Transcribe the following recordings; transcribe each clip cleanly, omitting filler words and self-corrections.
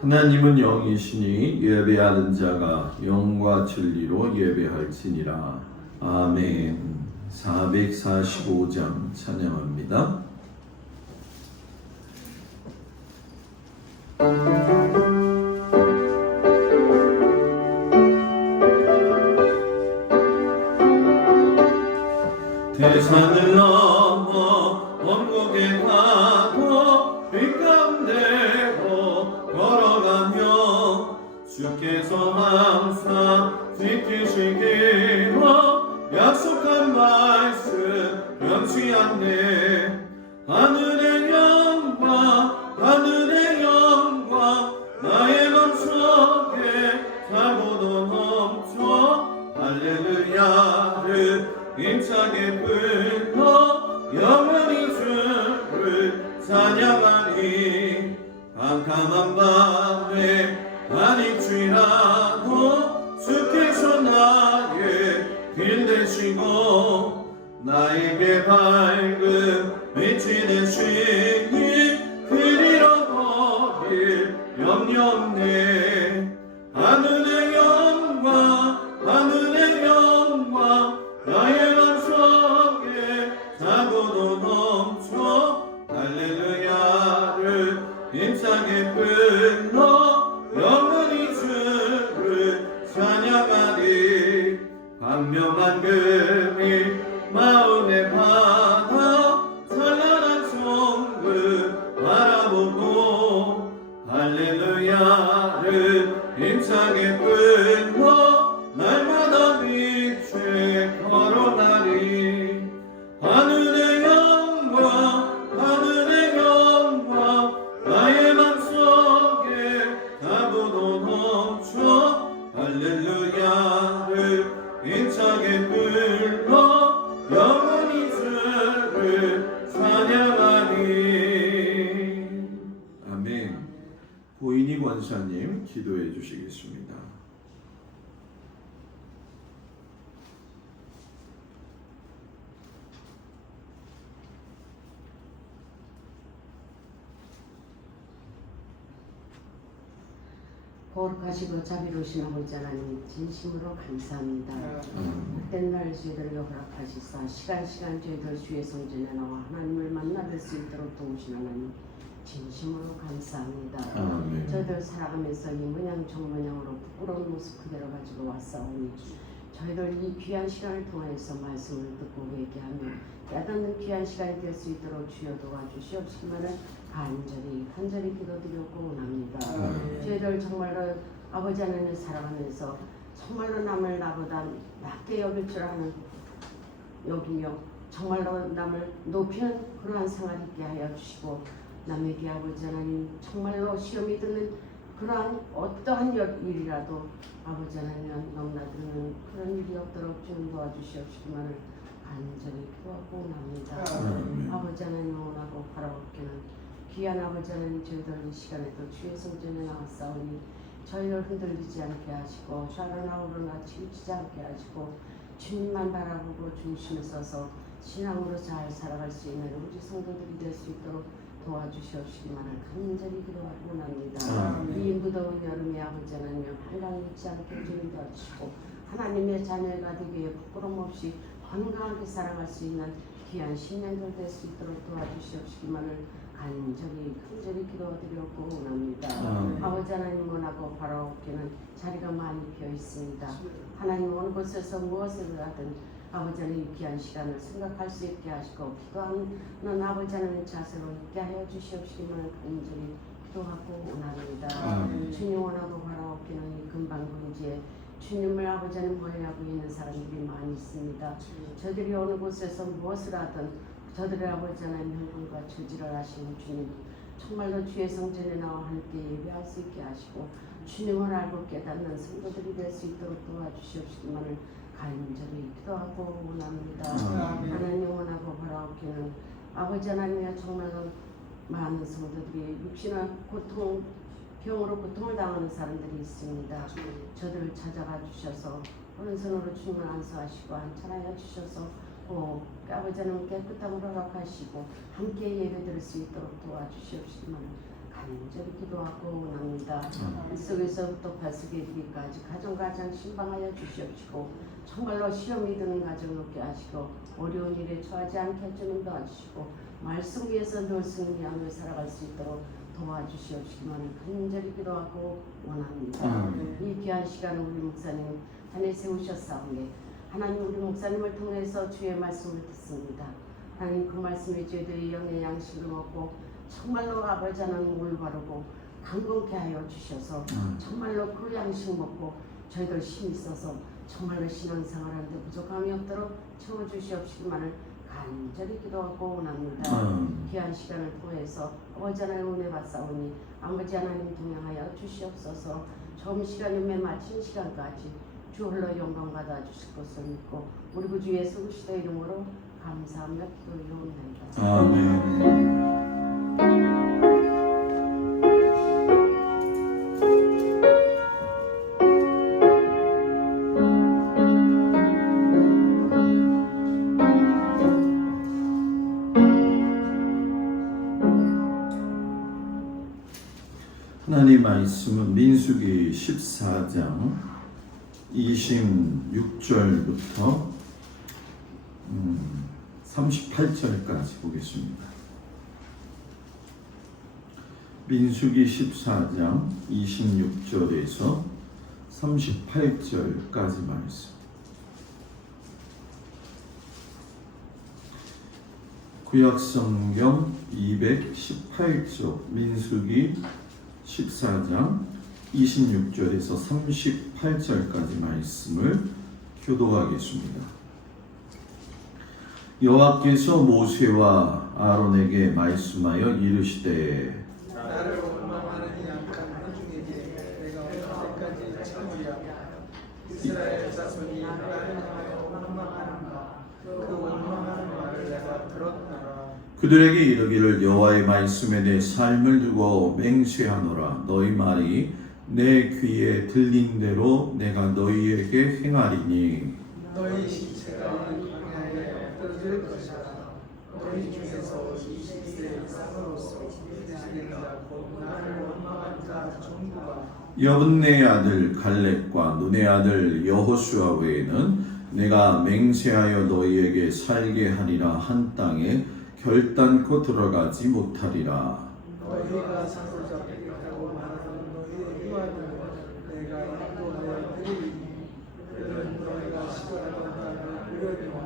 하나님은 영이시니 예배하는 자가 영과 진리로 예배할지니라. 아멘. 445장 찬양합니다. 대산을 넘어 원국에 가도 빛 가운데로 걸어가며 주께서 항상 지키시기로 약속한 말씀 변치 않네. 하늘의 영광 하늘의 영광 나의 맘속에 사고도 넘쳐 할렐루야를 힘차게 불러 영원히 주를 찬양하니. 캄캄한 밤에 안익주일하고 주께서 나의 길 되시고 나에게 밝은 빛이 되시니 길 잃어버릴 염려 없네. 하늘의 영광 하늘의 영광 나의 맘속에 사고도 넘쳐 할렐루야를 힘차게 불러 영원히 주를 찬양하리. 광명한 금이 마음에 받아 찬란한 성금 바라보고 할렐루야를 힘차게 불러 날마다 빛에 걸어가리. 하늘의 영광 하늘의 영광 나의 맘속에 사고도 넘쳐 할렐루야를 힘차게 불러 영원히 주를 찬양하리. 아멘. 고인희 권사님 기도해 주시겠습니다. 거룩하시고 자비로우신 아버지 하나님 진심으로 감사합니다. 복된 날 저희들에게 허락하시사 시간 저희들 주의 성전에 나와 하나님을 만나 뵐 수 있도록 도우신 하나님 진심으로 감사합니다. 저희들 살아가면서 이 모양 저모양으로 부끄러운 모습 그대로 가지고 왔사오니 저희들 이 귀한 시간을 통해서 말씀을 듣고 회개하며 깨닫는 귀한 시간이 될 수 있도록 주여 도와주시옵시기만을 간절히 기도드리고 원합니다. 저희들 정말로 아버지 하나님 살아가면서 정말로 남을 나보다 낮게 여길 줄 아는 여기며 정말로 남을 높이는 그러한 생활 있게 하여 주시고 남에게 아버지 하나님 정말로 시험이 드는 그러한 어떠한 일이라도 아버지 하나님 넘나드는 그런 일이 없도록 좀 도와주시옵시기만을 간절히 기도하고 원합니다. 아버지 하나님 원하고 바라옵기는 귀한 아버지 하나님 저희들 이 시간에도 주의 성전에 나왔사오니 저희를 흔들리지 않게 하시고 좌로나 우로나 치우치지 않게 하시고 주님만 바라보고 중심에 서서 신앙으로 잘 살아갈 수 있는 우리 성도들이 될 수 있도록 도와주시옵시기만을 간절히 기도하고 원합니다. 이 무더운 여름에 아버지 하나님 한강 잊지 않게 주님 도와주시고 하나님의 자녀가 되기에 부끄럼 없이 건강하게 살아갈 수 있는 귀한 신년들 될 수 있도록 도와주시옵시기만을 간절히 기도드렸고 원합니다. 아버지 하나님 원하고 바라옵기는 자리가 많이 비어 있습니다. 하나님 어느 곳에서 무엇을 하든 아버지 하나님 귀한 시간을 생각할 수 있게 하시고 기도하는 아버지 하나님 자세로 있게 하여 주시옵시기만을 간절히 기도하고 원합니다. 주님 원하고 바라옵기는 이 금방근지에 주님을 아버지 하나님 멀리하고 있는 사람들이 많이 있습니다. 저들이 어느 곳에서 무엇을 하든 저들의 아버지 하나님 형통과 주지를 하시는 주님 정말로 주의 성전에 나와 함께 예배할 수 있게 하시고 주님을 알고 깨닫는 성도들이 될 수 있도록 도와주시옵시기만을 간절히 기도하고 원합니다. 하나님 원하고 바라옵기는 아버지 하나님의 정말 많은 성도들이 육신의 고통, 병으로 고통을 당하는 사람들이 있습니다. 저들을 찾아가 주셔서 오른손으로 주님을 안수하시고 한찬하여 주셔서 아버지 하나님 깨끗함을 허락하시고 함께 예배드릴 수 있도록 도와주시옵시기만 간절히 기도하고 원합니다. 이 속에서부터 발석에 이르기까지 가정 신방하여 주시옵시고 정말로 시험이 드는 가정 없게 하시고 어려운 일에 처하지 않게 해주는 도와주시고 말씀 위에서 늘 승리하며 살아갈 수 있도록 도와주시옵시기만 간절히 기도하고 원합니다. 이 귀한 시간을 우리 목사님 단에 세우셨사오니 하나님 우리 목사님을 통해서 주의 말씀을 듣습니다. 하나님 그 말씀에 저희들이 영의 양식을 먹고 정말로 아버지 하나님 올바르고 강건케 하여 주셔서 정말로 그 양식 먹고 저희들 힘이 있어서 정말로 신앙생활하는데 부족함이 없도록 채워주시옵시기만을 간절히 기도하고 원합니다. 귀한 시간을 통해서 아버지 하나님 은혜 받사오니 아버지 하나님 동행하여 주시옵소서. 처음 시간 연매 마친 시간까지 주 홀로 영광 받아 주실 것을 믿고 우리 구주 예수 그리스도의 이름으로 감사하며 기도드리옵나이다. 아멘. 하나님 말씀은 민수기 14장 26절부터 38절까지 보겠습니다. 민수기 14장 26절에서 38절까지 말씀. 구약성경 218쪽 민수기 14장 26절에서 38절까지 말씀을 교독하겠습니다. 여호와께서 모세와 아론에게 말씀하여 이르시되 나를 원망하는 약한 회중에게 내가 언제까지 참으랴. 이스라엘 자손이 나를 향하여 원망하는가. 그 원망하는 말을 내가 들었노라. 그들에게 이르기를 여호와의 말씀에 내 삶을 두고 맹세하노라. 너희 말이 내 귀에 들린 대로 내가 너희에게 행하리니 너희 시체가 광야에 엎드러질 것이라. 너희 중에서 20세 이상으로서 되시는 자 곧 나를 원망한 자 전부가 여분네 아들 갈렙과 눈의 아들 여호수아 외에는 내가 맹세하여 너희에게 살게 하리라 한 땅에 결단코 들어가지 못하리라. 너희가 상을 잡겠다고 말하는 너희의 유아들은 내가 인도하여 드리리니 그들은 너희가 시원하던 땅을 누려주마.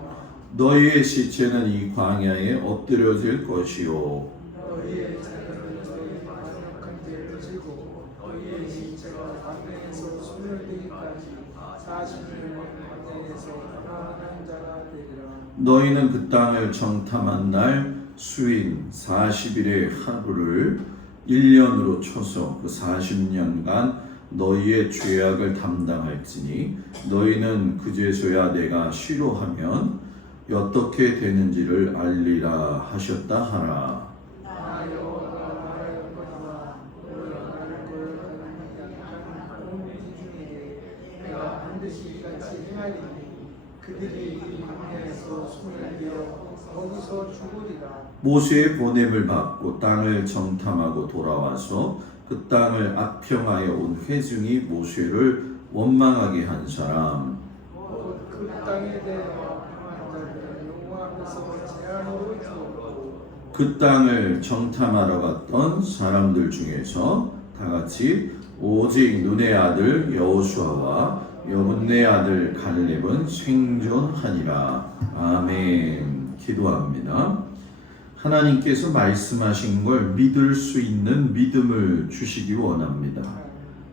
너희의 시체는 이 광야에 엎드려질 것이요 너희의 자녀는 너희 마지막한 죄를 지고 너희의 시체가 광야에서 소멸되기까지 40년 광야에서 가난한 자가 되리라. 너희는 그 땅을 정탐한 날 수인 40일의 하루를 1년으로 쳐서 그 40년간 너희의 죄악을 담당할지니 너희는 그제서야 내가 싫어하면 어떻게 되는지를 알리라 하셨다 하라. 나 여호와가 말하였거니와 너희가 나를 거역하는 약한 온 민중에게 내가 반드시 이같이 행하리니 그들이 이 광야에서 손을 내어 거기서 죽으리라. 모세의 보냄을 받고 땅을 정탐하고 돌아와서 그 땅을 악평하여 온 회중이 모세를 원망하게 한 사람. 그 땅에 대하여 평한 자들은 여호와 앞에서 재앙으로 죽었고 그 땅을 정탐하러 갔던 사람들 중에서 다 같이 오직 눈의 아들 여호수아와 여분네 아들 갈렙은 생존하니라. 아멘. 기도합니다. 하나님께서 말씀하신 걸 믿을 수 있는 믿음을 주시기 원합니다.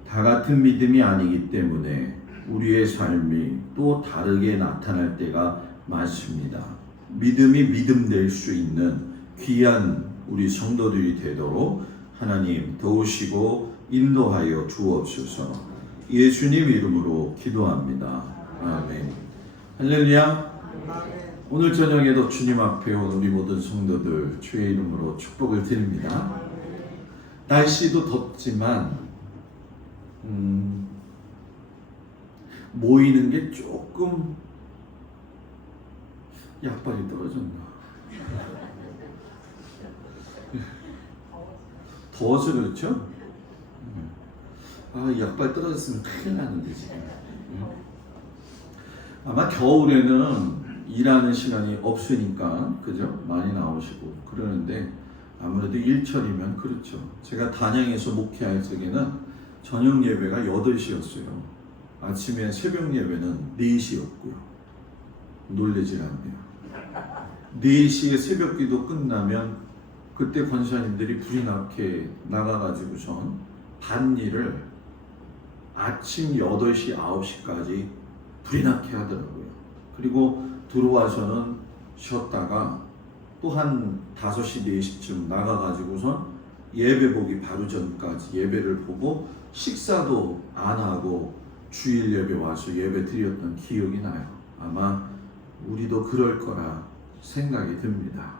다 같은 믿음이 아니기 때문에 우리의 삶이 또 다르게 나타날 때가 많습니다. 믿음이 믿음될 수 있는 귀한 우리 성도들이 되도록 하나님 도우시고 인도하여 주옵소서. 예수님 이름으로 기도합니다. 아멘. 할렐루야. 오늘 저녁에도 주님 앞에 온 우리 모든 성도들 주의 이름으로 축복을 드립니다. 날씨도 덥지만 모이는 게 조금 약발이 떨어졌나. 더워서 그렇죠? 아, 약발 떨어졌으면 큰일 나는데 지금. 아마 겨울에는 일하는 시간이 없으니까 그죠? 많이 나오시고 그러는데 아무래도 일철이면 그렇죠. 제가 단양에서 목회할 적에는 저녁 예배가 8시였어요. 아침에 새벽 예배는 4시였고요. 놀라지 않네요. 4시에 새벽 기도 끝나면 그때 권사님들이 불이 나게 나가가지고선 밭일을 아침 8시, 9시까지 불이 나게 하더라고요. 그리고 들어와서는 쉬었다가 또 한 5시, 4시쯤 나가가지고선 예배 보기 바로 전까지 예배를 보고 식사도 안 하고 주일 예배 와서 예배 드렸던 기억이 나요. 아마 우리도 그럴 거라 생각이 듭니다.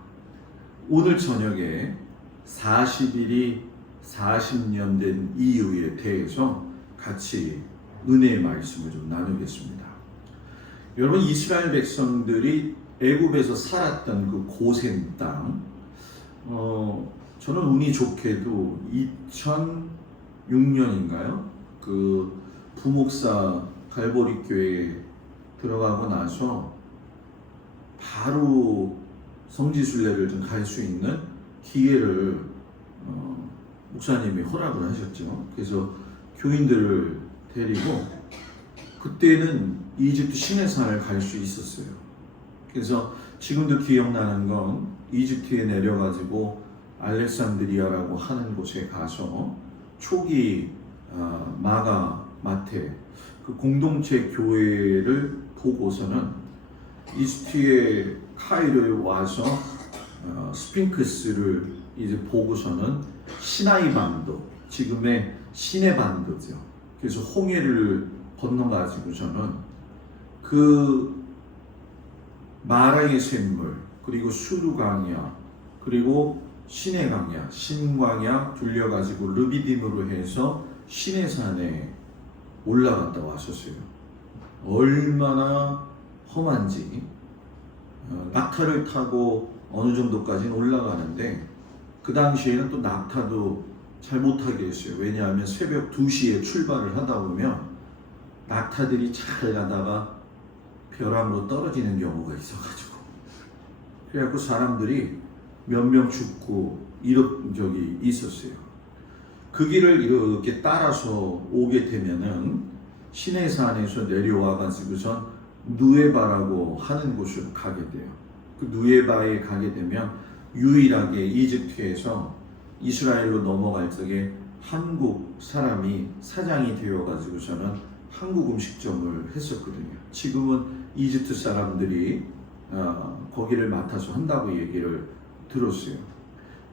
오늘 저녁에 40일이 40년 된 이유에 대해서 같이 은혜의 말씀을 좀 나누겠습니다. 여러분, 이스라엘 백성들이 애굽에서 살았던 그 고센 땅, 저는 운이 좋게도 2006년인가요? 그 부목사 갈보리 교회에 들어가고 나서 바로 성지순례를 좀 갈 수 있는 기회를 목사님이 허락을 하셨죠. 그래서 교인들을 데리고 그때는 이집트 시내산을 갈 수 있었어요. 그래서 지금도 기억나는 건 이집트에 내려가지고 알렉산드리아라고 하는 곳에 가서 초기 마테 그 공동체 교회를 보고서는 이집트의 카이로에 와서 스핑크스를 이제 보고서는 시나이 반도, 지금의 시내 반도죠. 그래서 홍해를 건너가지고서는 그 마라의 샘물, 그리고 수르강야, 그리고 시내강야, 신광야 둘려가지고 르비딤으로 해서 시내산에 올라갔다 왔었어요. 얼마나 험한지. 낙타를 타고 어느 정도까지는 올라가는데 그 당시에는 또 낙타도 잘 못하게 했어요. 왜냐하면 새벽 2시에 출발을 하다 보면 낙타들이 잘 가다가 벼랑으로 떨어지는 경우가 있어가지고 그래갖고 사람들이 몇 명 죽고 이런 적이 있었어요. 그 길을 이렇게 따라서 오게 되면은 시내산에서 내려와가지고선 누에바라고 하는 곳으로 가게 돼요. 그 누에바에 가게 되면 유일하게 이집트에서 이스라엘로 넘어갈 적에 한국 사람이 사장이 되어가지고서는 한국 음식점을 했었거든요. 지금은 이집트 사람들이 거기를 맡아서 한다고 얘기를 들었어요.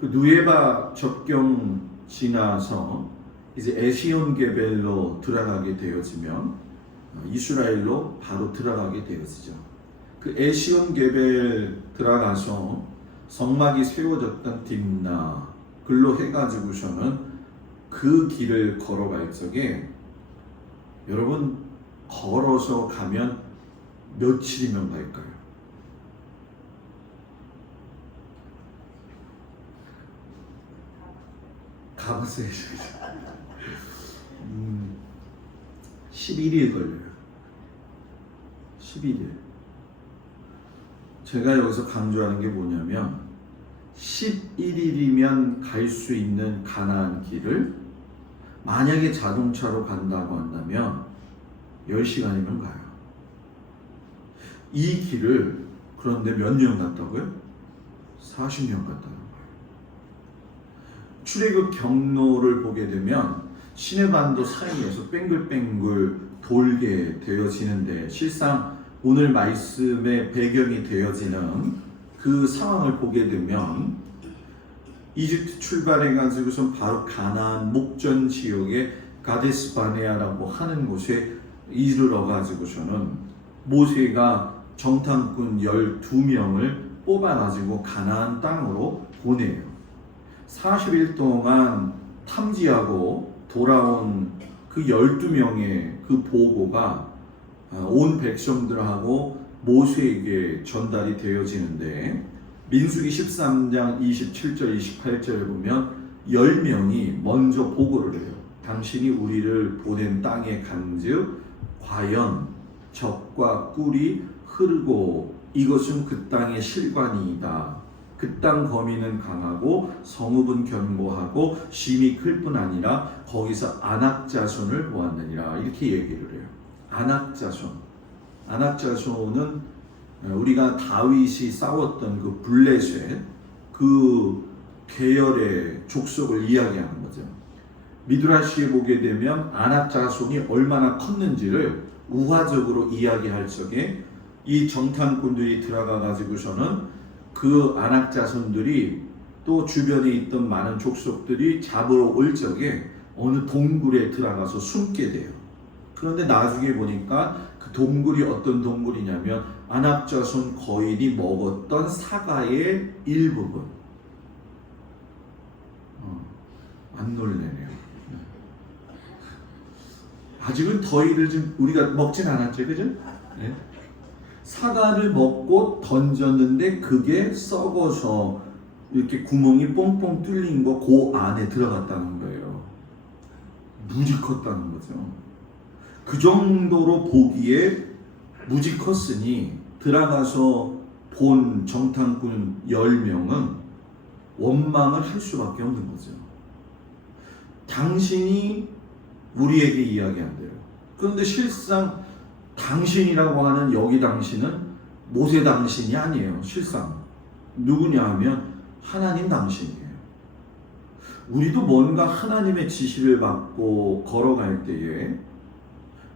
그 누에바 접경 지나서 이제 에시온게벨로 들어가게 되어지면 이스라엘로 바로 들어가게 되어지죠. 그 에시온게벨 들어가서 성막이 세워졌던 딥나 글로 해가지고서는 그 길을 걸어갈 적에 여러분 걸어서 가면 며칠이면 갈까요? 가봤어요. 11일 걸려요. 11일. 제가 여기서 강조하는 게 뭐냐면 11일이면 갈 수 있는 가나안 길을 만약에 자동차로 간다고 한다면 10시간이면 가요. 이 길을 그런데 몇 년 갔다고요? 40년 갔다는 거예요. 출애굽 경로를 보게 되면 시내반도 사이에서 뱅글뱅글 돌게 되어지는데 실상 오늘 말씀의 배경이 되어지는 그 상황을 보게 되면 이집트 출발해가지고선 바로 가나안 목전 지역의 가데스 바네아라고 하는 곳에 이르러 가지고서는 모세가 정탐꾼 12명을 뽑아가지고 가나안 땅으로 보내요. 40일 동안 탐지하고 돌아온 그 12명의 그 보고가 온 백성들하고 모세에게 전달이 되어지는데, 민수기 13장 27절 28절에 보면 10명이 먼저 보고를 해요. 당신이 우리를 보낸 땅에 간즉 과연 젖과 꿀이 흐르고 이것은 그 땅의 실관이다. 그 땅 거민은 강하고 성읍은 견고하고 심이 클 뿐 아니라 거기서 아낙 자손을 보았느니라. 이렇게 얘기를 해요. 아낙 자손. 아낙 자손은 우리가 다윗이 싸웠던 그 블레셋 그 계열의 족속을 이야기하는 거죠. 미드라시에 보게 되면 아낙 자손이 얼마나 컸는지를 우화적으로 이야기할 적에 이 정탐꾼들이 들어가 가지고서는 그 아낙 자손들이 또 주변에 있던 많은 족속들이 잡으러 올 적에 어느 동굴에 들어가서 숨게 돼요. 그런데 나중에 보니까 그 동굴이 어떤 동굴이냐면 아낙 자손 거인이 먹었던 사과의 일부분. 안 놀래네요. 아직은 더위를 좀 우리가 먹진 않았죠, 그죠? 네. 사과를 먹고 던졌는데 그게 썩어서 이렇게 구멍이 뽕뽕 뚫린 거 그 안에 들어갔다는 거예요. 무지 컸다는 거죠. 그 정도로 보기에 무지 컸으니 들어가서 본 정탐꾼 10명은 원망을 할 수밖에 없는 거죠. 당신이 우리에게 이야기한 대로. 그런데 실상 당신이라고 하는 여기 당신은 모세 당신이 아니에요. 실상 누구냐 하면 하나님 당신이에요. 우리도 뭔가 하나님의 지시를 받고 걸어갈 때에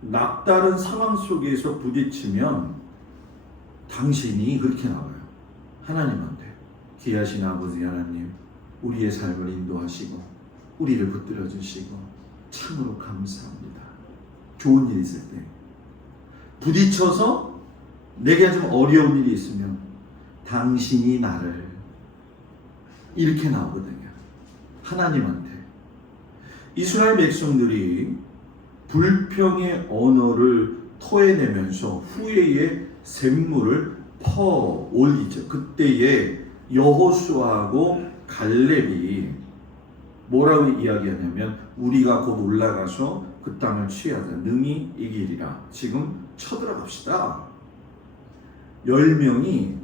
낙다른 상황 속에서 부딪히면 당신이 그렇게 나와요. 하나님한테 귀하신 아버지 하나님, 우리의 삶을 인도하시고 우리를 붙들어 주시고 참으로 감사합니다. 좋은 일이 있을 때 부딪혀서 내게 좀 어려운 일이 있으면 당신이 나를, 이렇게 나오거든요. 하나님한테. 이스라엘 백성들이 불평의 언어를 토해내면서 후회의 샘물을 퍼올리죠. 그때에 여호수아하고 갈렙이 뭐라고 이야기하냐면 우리가 곧 올라가서 그 땅을 취하자. 능히 이기리라. 지금 쳐들어갑시다. 10명이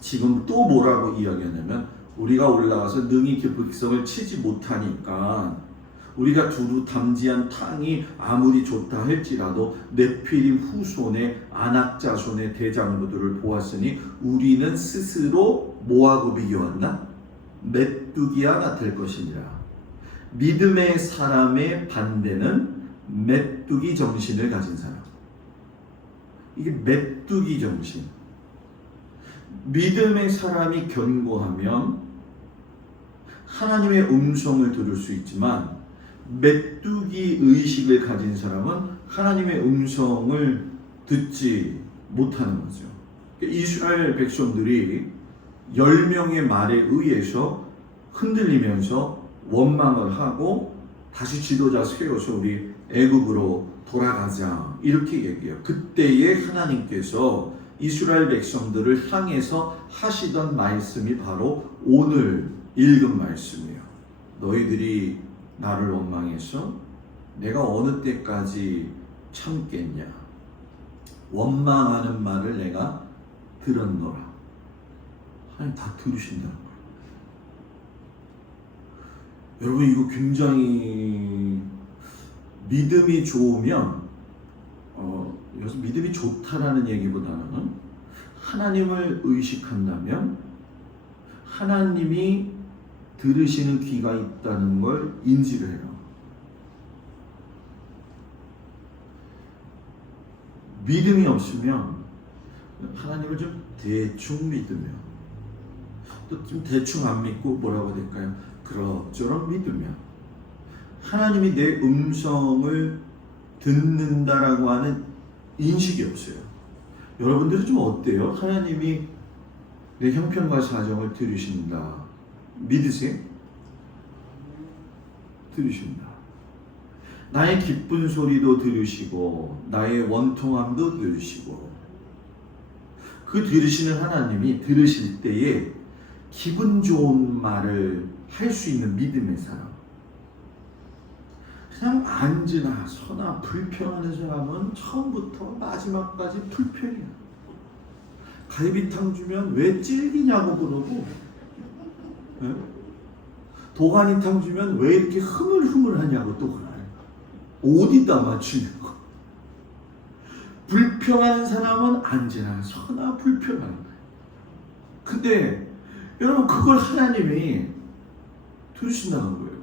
지금 또 뭐라고 이야기하냐면 우리가 올라가서 능히 그 백성을 치지 못하니까 우리가 두루 담지한 땅이 아무리 좋다 할지라도 네피림 후손의 아낙 자손의 대장부들을 보았으니 우리는 스스로 뭐하고 비교한다? 메뚜기와 같을 것이니라. 믿음의 사람의 반대는 메뚜기 정신을 가진 사람. 이게 메뚜기 정신. 믿음의 사람이 견고하면 하나님의 음성을 들을 수 있지만 메뚜기 의식을 가진 사람은 하나님의 음성을 듣지 못하는 거죠. 이스라엘 백성들이 10명의 말에 의해서 흔들리면서 원망을 하고 다시 지도자 세워서 우리 애굽으로 돌아가자 이렇게 얘기해요. 그때에 하나님께서 이스라엘 백성들을 향해서 하시던 말씀이 바로 오늘 읽은 말씀이에요. 너희들이 나를 원망해서 내가 어느 때까지 참겠냐. 원망하는 말을 내가 들었노라. 하나님 다 들으신다는 거예요. 여러분 이거 굉장히 믿음이 좋으면 여기서 믿음이 좋다라는 얘기보다는 하나님을 의식한다면 하나님이 들으시는 귀가 있다는 걸 인지를 해요. 믿음이 없으면 하나님을 좀 대충 믿으며 또 좀 대충 안 믿고 뭐라고 해야 될까요? 그럭저럭 믿으며 하나님이 내 음성을 듣는다라고 하는 인식이 없어요. 여러분들은 좀 어때요? 하나님이 내 형편과 사정을 들으신다. 믿으세요? 들으신다. 나의 기쁜 소리도 들으시고 나의 원통함도 들으시고 그 들으시는 하나님이 들으실 때에 기분 좋은 말을 할 수 있는 믿음의 사람. 그냥 앉으나 서나 불평하는 사람은 처음부터 마지막까지 불평이야. 갈비탕 주면 왜 질기냐고 그러고, 네? 도가니탕 주면 왜 이렇게 흐물흐물하냐고 또 그래. 어디다 맞추냐고. 불평하는 사람은 앉으나 서나 불평하는 거야. 근데 여러분 그걸 하나님이 들으신다는 거예요.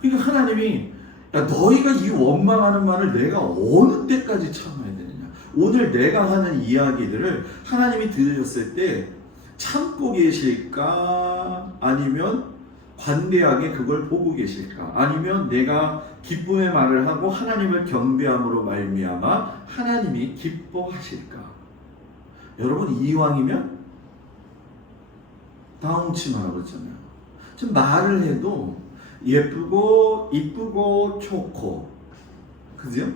그러니까 하나님이 야 너희가 이 원망하는 말을 내가 어느 때까지 참아야 되느냐. 오늘 내가 하는 이야기들을 하나님이 들으셨을 때 참고 계실까? 아니면 관대하게 그걸 보고 계실까? 아니면 내가 기쁨의 말을 하고 하나님을 경배함으로 말미암아 하나님이 기뻐하실까? 여러분 이왕이면 다홍치 말하고 있잖아요. 지금 말을 해도 예쁘고 이쁘고 좋고, 그죠?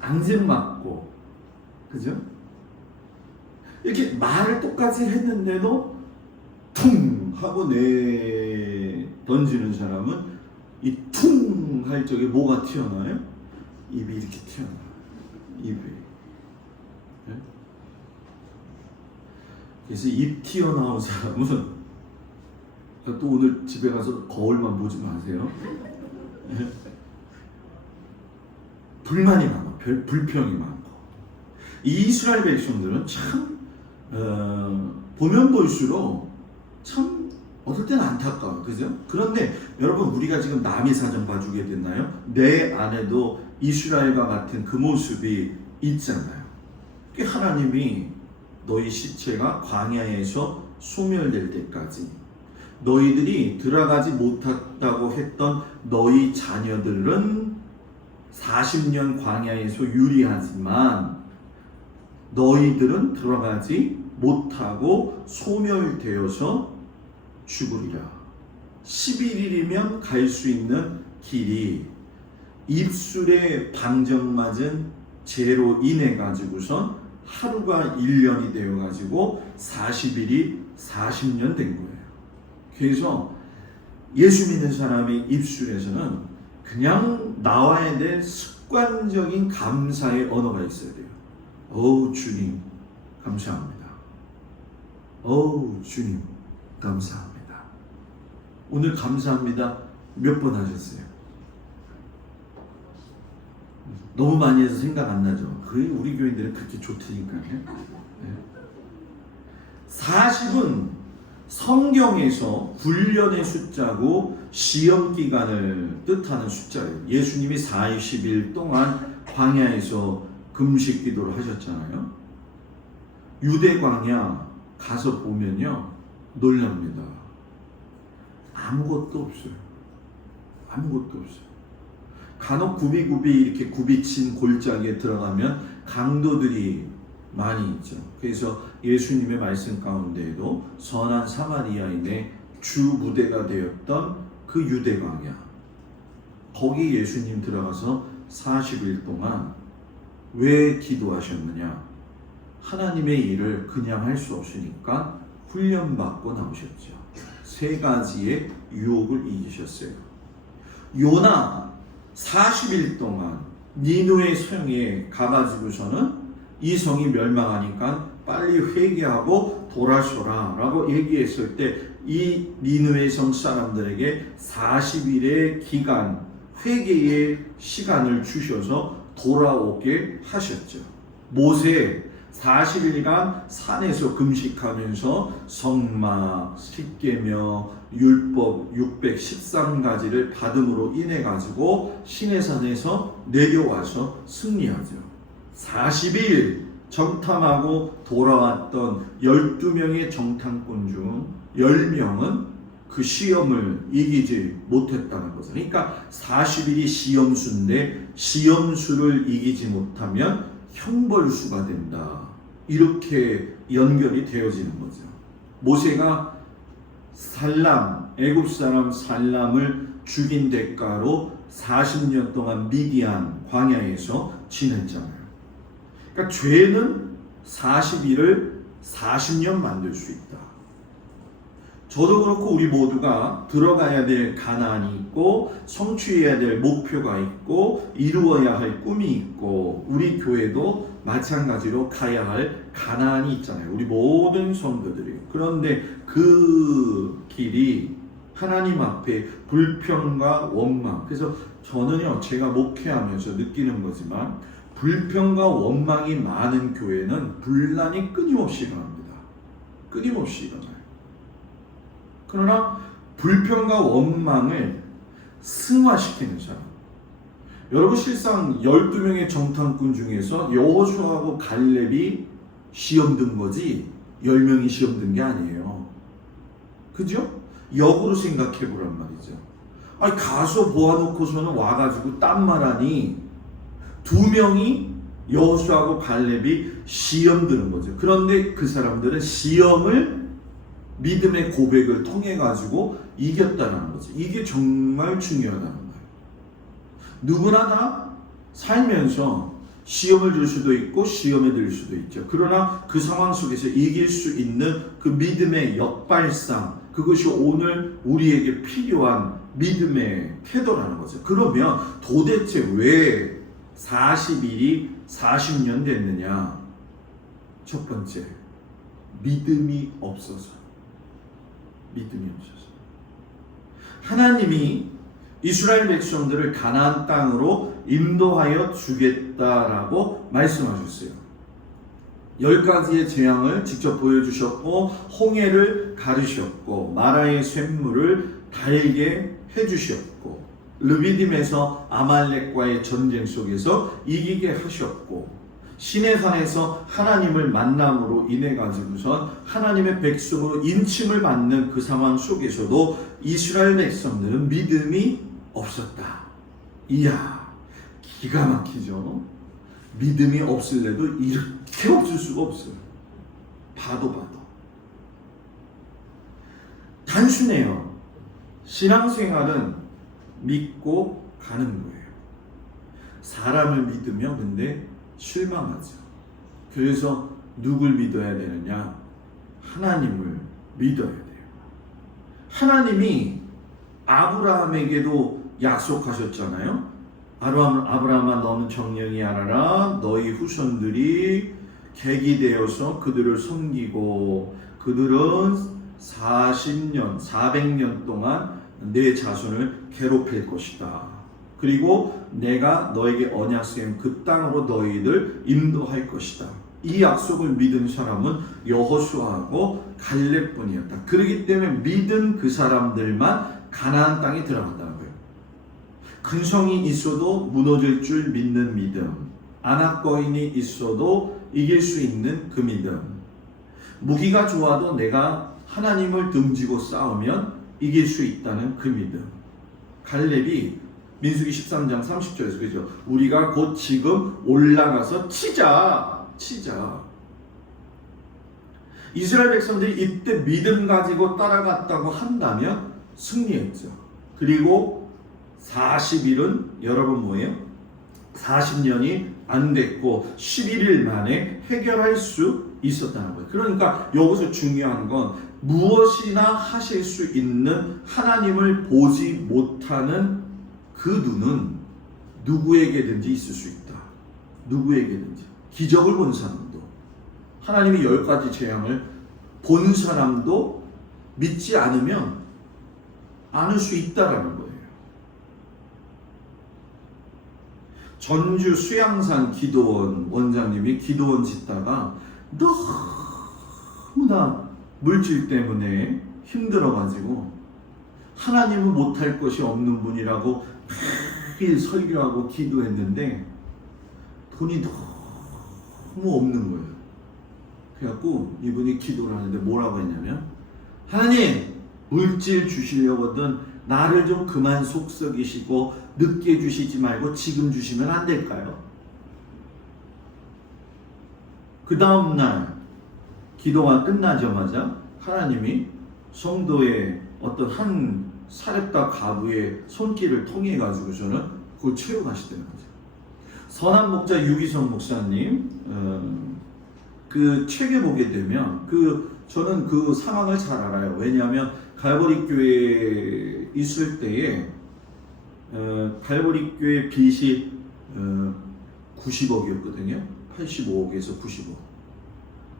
앙증맞고, 그죠? 이렇게 말을 똑같이 했는데도 퉁 하고 던지는 사람은 이 퉁 할 적에 뭐가 튀어나와요? 입이 이렇게 튀어나와요. 입이. 네? 그래서 입 튀어나온 사람은 또 오늘 집에 가서 거울만 보지 마세요. 네? 불만이 많아, 불평이 많고. 이 이스라엘 백성들은 참 보면 볼수록 참 어떨 때는 안타까워요. 그죠? 그런데 여러분 우리가 지금 남이 사정 봐주게 됐나요? 내 안에도 이스라엘과 같은 그 모습이 있잖아요. 하나님이 너희 시체가 광야에서 소멸될 때까지 너희들이 들어가지 못했다고 했던 너희 자녀들은 40년 광야에서 유리하지만 너희들은 들어가지 못하고 소멸되어서 죽으리라. 11일이면 갈 수 있는 길이 입술에 방정 맞은 죄로 인해 가지고선 하루가 1년이 되어 가지고 40일이 40년 된 거예요. 그래서 예수 믿는 사람의 입술에서는 그냥 나와야 될 습관적인 감사의 언어가 있어야 돼요. 어우 주님 감사합니다. 어우 주님 감사합니다. 오늘 감사합니다 몇 번 하셨어요? 너무 많이 해서 생각 안 나죠? 그게 우리 교인들은 그렇게 좋다니까요. 40은 성경에서 훈련의 숫자고 시험 기간을 뜻하는 숫자예요. 예수님이 40일 동안 광야에서 금식 기도를 하셨잖아요. 유대 광야 가서 보면요 놀랍니다. 아무것도 없어요. 아무것도 없어요. 간혹 굽이굽이 이렇게 굽이친 골짜기에 들어가면 강도들이 많이 있죠. 그래서 예수님의 말씀 가운데에도 선한 사마리아인의 주 무대가 되었던 그 유대 광야, 거기 예수님 들어가서 40일 동안 왜 기도하셨느냐? 하나님의 일을 그냥 할 수 없으니까 훈련받고 나오셨죠. 3가지의 유혹을 이기셨어요. 요나 40일 동안 니누의 성에 가가지고서는 이 성이 멸망하니까 빨리 회개하고 돌아서라 라고 얘기했을 때 이 니누의 성 사람들에게 40일의 기간, 회개의 시간을 주셔서 돌아오게 하셨죠. 모세 40일간 산에서 금식하면서 성막, 십계명, 율법 613가지를 받음으로 인해 가지고 시내산에서 내려와서 승리하죠. 40일 정탐하고 돌아왔던 12명의 정탐꾼 중 10명은 그 시험을 이기지 못했다는 거죠. 그러니까 40일이 시험수인데 시험수를 이기지 못하면 형벌수가 된다. 이렇게 연결이 되어지는 거죠. 모세가 애굽 사람 살람을 죽인 대가로 40년 동안 미디안 광야에서 지냈잖아요. 그러니까 죄는 40일을 40년 만들 수 있다. 저도 그렇고 우리 모두가 들어가야 될 가나안이 있고 성취해야 될 목표가 있고 이루어야 할 꿈이 있고 우리 교회도 마찬가지로 가야 할 가나안이 있잖아요. 우리 모든 성도들이. 그런데 그 길이 하나님 앞에 불평과 원망. 그래서 저는요, 제가 목회하면서 느끼는 거지만 불평과 원망이 많은 교회는 분란이 끊임없이 일어납니다. 끊임없이 일어나요. 그러나 불평과 원망을 승화시키는 사람. 여러분, 실상 12명의 정탐꾼 중에서 여호수아하고 갈렙이 시험 든 거지 10명이 시험 든 게 아니에요. 그죠? 역으로 생각해 보란 말이죠. 아니, 가서 보아놓고서는 와가지고 딴 말하니 2명이 여호수아하고 갈렙이 시험 드는 거죠. 그런데 그 사람들은 시험을 믿음의 고백을 통해 가지고 이겼다는 거죠. 이게 정말 중요하다는 거예요. 누구나 다 살면서 시험을 줄 수도 있고 시험에 들 수도 있죠. 그러나 그 상황 속에서 이길 수 있는 그 믿음의 역발상, 그것이 오늘 우리에게 필요한 믿음의 태도라는 거죠. 그러면 도대체 왜 40일이 40년 됐느냐? 첫 번째, 믿음이 없어서. 믿음이 없어서. 하나님이 이스라엘 백성들을 가나안 땅으로 인도하여 주겠다라고 말씀하셨어요. 10가지의 재앙을 직접 보여주셨고 홍해를 가르셨고 마라의 샘물을 달게 해주셨고 르비딤에서 아말렉과의 전쟁 속에서 이기게 하셨고 시내산에서 하나님을 만남으로 인해 가지고선 하나님의 백성으로 인침을 받는 그 상황 속에서도 이스라엘 백성들은 믿음이 없었다. 이야, 기가 막히죠. 믿음이 없을래도 이렇게 없을 수가 없어요. 봐도 단순해요. 신앙생활은 믿고 가는 거예요. 사람을 믿으면 근데 실망하죠. 그래서 누굴 믿어야 되느냐? 하나님을 믿어야 돼요. 하나님이 아브라함에게도 약속하셨잖아요. 아브라함아, 너는 정령이 알아라. 너희 후손들이 객이 되어서 그들을 섬기고 그들은 40년, 400년 동안 내 자손을 괴롭힐 것이다. 그리고 내가 너에게 언약 세운 그 땅으로 너희들 인도할 것이다. 이 약속을 믿은 사람은 여호수아하고 갈렙뿐이었다. 그렇기 때문에 믿은 그 사람들만 가나안 땅에 들어간다는 거예요. 근성이 있어도 무너질 줄 믿는 믿음, 안악거인이 있어도 이길 수 있는 그 믿음, 무기가 좋아도 내가 하나님을 등지고 싸우면 이길 수 있다는 그 믿음. 갈렙이 민수기 13장 30절에서 그죠? 우리가 곧 지금 올라가서 치자. 이스라엘 백성들이 이때 믿음 가지고 따라갔다고 한다면 승리했죠. 그리고 40일은 여러분 뭐예요? 40년이 안 됐고 11일 만에 해결할 수 있었다는 거예요. 그러니까 여기서 중요한 건 무엇이나 하실 수 있는 하나님을 보지 못하는 그 눈은 누구에게든지 있을 수 있다. 누구에게든지. 기적을 본 사람도, 하나님이 10가지 재앙을 본 사람도 믿지 않으면 않을 수 있다라는 거예요. 전주 수양산 기도원 원장님이 기도원 짓다가 너무나 물질 때문에 힘들어가지고 하나님은 못할 것이 없는 분이라고 매일 설교하고 기도했는데 돈이 너무 없는 거예요. 그래갖고 이분이 기도를 하는데 뭐라고 했냐면, 하나님 물질 주시려거든 나를 좀 그만 속썩이시고 늦게 주시지 말고 지금 주시면 안 될까요? 그 다음날 기도가 끝나자마자 하나님이 성도의 어떤 한 사렙다 가부의 손길을 통해 가지고서는 그걸 채워가시다는 거죠. 선한 목자 유기성 목사님 그 책에 보게 되면 저는 그 상황을 잘 알아요. 왜냐하면 갈보리 교회에 있을 때에 갈보리 교회 빚이 90억이었거든요. 85억에서 90억.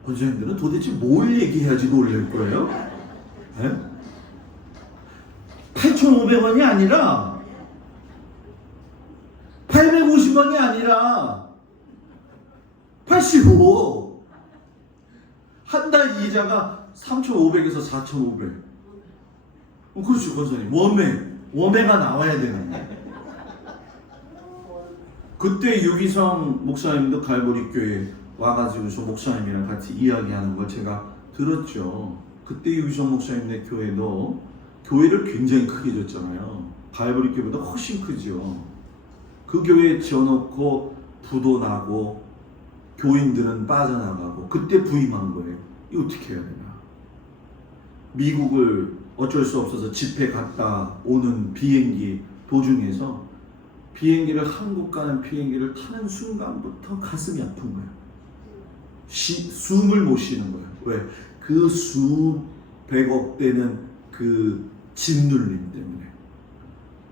권사님들은 도대체 뭘 얘기해야지 놀랄 거예요? 8,500원이 아니라 850원이 아니라 85억. 한 달 이자가 3,500에서 4,500. 그렇죠, 권사님. 웜에가 나와야 되는데. 그때 유기성 목사님도 갈보리 교회 와가지고서 목사님이랑 같이 이야기하는 걸 제가 들었죠. 그때 유기성 목사님네 교회도 교회를 굉장히 크게 줬잖아요. 갈보리 교회보다 훨씬 크죠. 그 교회에 지어놓고 부도 나고 교인들은 빠져나가고 그때 부임한 거예요. 이거 어떻게 해야 되나? 미국을 어쩔 수 없어서 집회 갔다 오는 비행기 도중에서 한국 가는 비행기를 타는 순간부터 가슴이 아픈 거예요. 숨을 못 쉬는 거예요. 왜? 그 수백억 되는 그 짓눌림 때문에.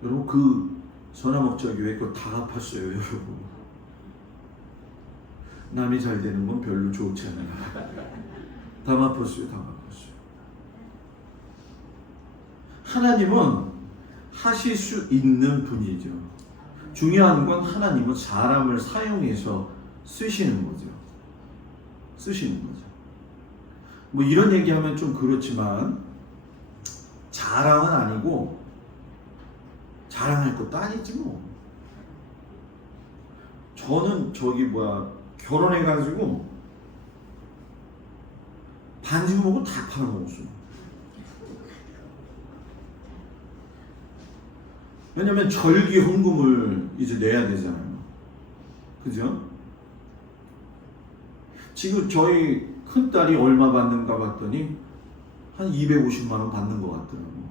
여러분 그 선화목자교회 그거 다 아팠어요, 여러분. 남이 잘 되는 건 별로 좋지 않아요. 다 아팠어요, 다 아팠어요. 하나님은 하실 수 있는 분이죠. 중요한 건 하나님은 사람을 사용해서 쓰시는 거죠. 뭐 이런 얘기하면 좀 그렇지만 자랑은 아니고 자랑할 것도 아니지 뭐. 저는 결혼해가지고 반지 먹고 다 팔아먹었어요. 왜냐면 절기 헌금을 이제 내야 되잖아요. 그죠? 지금 저희 큰딸이 얼마 받는가 봤더니 한 250만 원 받는 것 같더라고.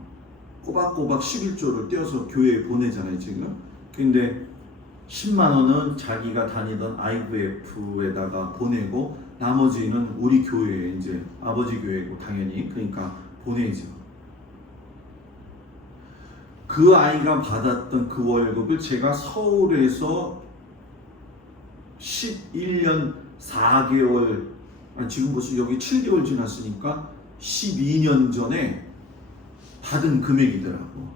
꼬박꼬박 11조를 떼어서 교회에 보내잖아요, 지금. 근데 10만 원은 자기가 다니던 IVF에다가 보내고 나머지는 우리 교회에 이제 아버지 교회고 당연히 그러니까 보내죠. 그 아이가 받았던 그 월급을 제가 서울에서 11년 4개월 지금 벌써 여기 7개월 지났으니까 12년 전에 받은 금액이더라고.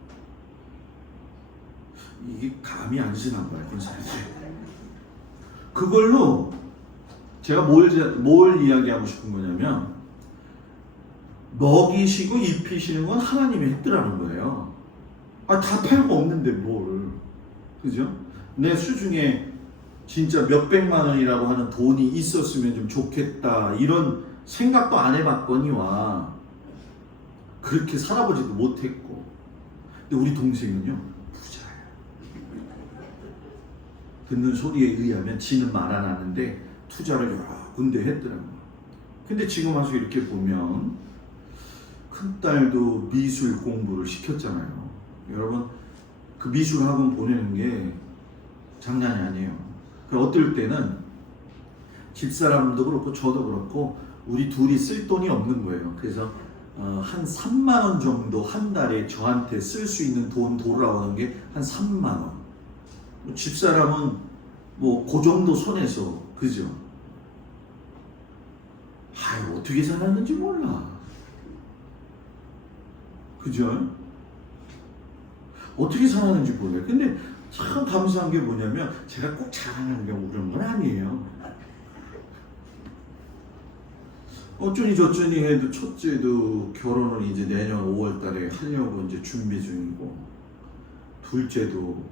이게 감이 안 지난 거야, 괜찮지? 그걸로 제가 뭘 이야기하고 싶은 거냐면 먹이시고 입히시는 건 하나님이 했더라는 거예요. 다 팔고 없는데 뭘. 그죠? 내 수중에 진짜 몇백만 원이라고 하는 돈이 있었으면 좀 좋겠다 이런 생각도 안 해봤거니와 그렇게 살아보지도 못했고. 근데 우리 동생은요 부자예요. 듣는 소리에 의하면 지는 말 안 하는데 투자를 여러 군데 했더라고요. 근데 지금 와서 이렇게 보면 큰딸도 미술 공부를 시켰잖아요. 여러분 그 미술 학원 보내는 게 장난이 아니에요. 어떨 때는 집사람도 그렇고 저도 그렇고 우리 둘이 쓸 돈이 없는 거예요. 그래서 한 3만 원 정도 한 달에 저한테 쓸 수 있는 돈 돌아오는 게 한 3만 원. 집사람은 뭐 그 정도 손에서 그죠? 아유 어떻게 살았는지 몰라. 그죠? 어떻게 살았는지 몰라요. 근데 참 감사한 게 뭐냐면 제가 꼭 자랑하려고 그런 건 아니에요. 어쩌니 저쩌니 해도 첫째도 결혼을 이제 내년 5월 달에 하려고 이제 준비 중이고 둘째도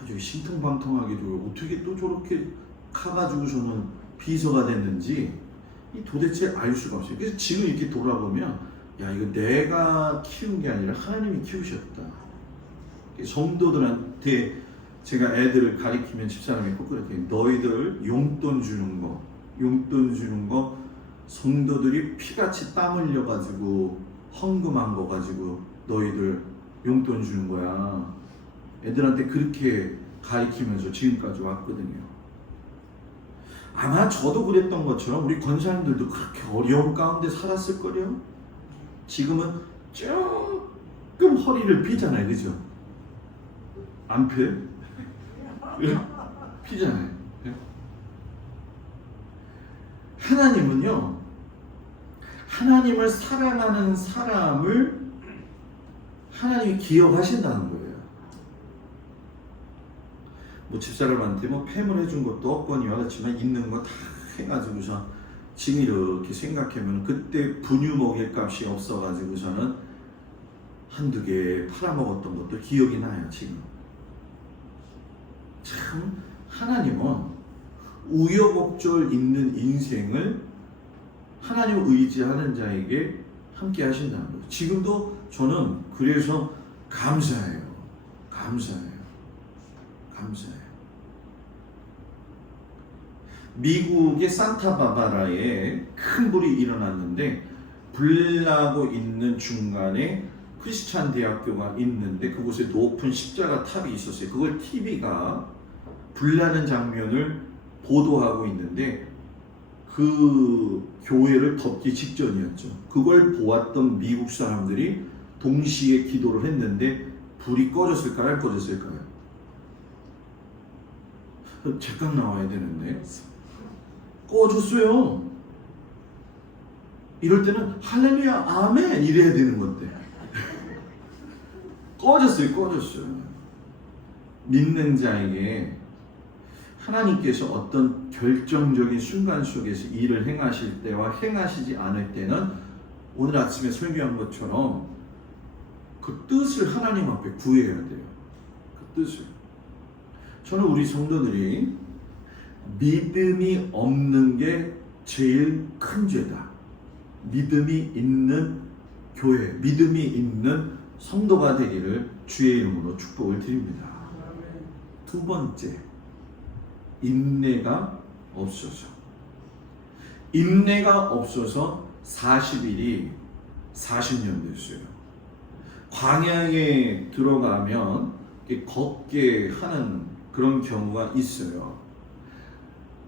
아주 신통방통하게도 어떻게 또 저렇게 가가지고서는 비서가 됐는지 도대체 알 수가 없어요. 그래서 지금 이렇게 돌아보면 야 이거 내가 키운 게 아니라 하나님이 키우셨다. 성도들한테 제가 애들을 가리키면 집사람이 꼭 그렇게 너희들 용돈 주는 거 용돈 주는 거 성도들이 피같이 땀 흘려가지고 헌금한 거 가지고 너희들 용돈 주는 거야. 애들한테 그렇게 가르치면서 지금까지 왔거든요. 아마 저도 그랬던 것처럼 우리 권사님들도 그렇게 어려운 가운데 살았을 거래요. 지금은 조금 허리를 피잖아요, 그죠? 안 펴요? 피잖아요. 하나님은요, 하나님을 사랑하는 사람을 하나님이 기억하신다는 거예요. 뭐 집사람한테 뭐 폐물 해준 것도 없거니와 같지만 있는 거 다 해가지고서 지금 이렇게 생각하면 그때 분유 먹일 값이 없어가지고서는 한두 개 팔아먹었던 것도 기억이 나요. 지금 참 하나님은 우여곡절 있는 인생을 하나님을 의지하는 자에게 함께 하신다는 거예요. 지금도 저는 그래서 감사해요. 미국의 산타바바라에 큰 불이 일어났는데 불나고 있는 중간에 크리스찬 대학교가 있는데 그곳에 높은 십자가 탑이 있었어요. 그걸 TV가 불나는 장면을 보도하고 있는데 그 교회를 덮기 직전이었죠. 그걸 보았던 미국 사람들이 동시에 기도를 했는데 불이 꺼졌을까요? 안 꺼졌을까요? 잠깐 나와야 되는데 꺼졌어요. 이럴 때는 할렐루야 아멘 이래야 되는 건데 꺼졌어요. 믿는 자에게 하나님께서 어떤 결정적인 순간 속에서 일을 행하실 때와 행하시지 않을 때는 오늘 아침에 설교한 것처럼 그 뜻을 하나님 앞에 구해야 돼요. 그 뜻을. 저는 우리 성도들이 믿음이 없는 게 제일 큰 죄다. 믿음이 있는 교회, 믿음이 있는 성도가 되기를 주의 이름으로 축복을 드립니다. 두 번째, 인내가 없어서. 인내가 없어서 40일이 40년 됐어요. 광야에 들어가면 걷게 하는 그런 경우가 있어요.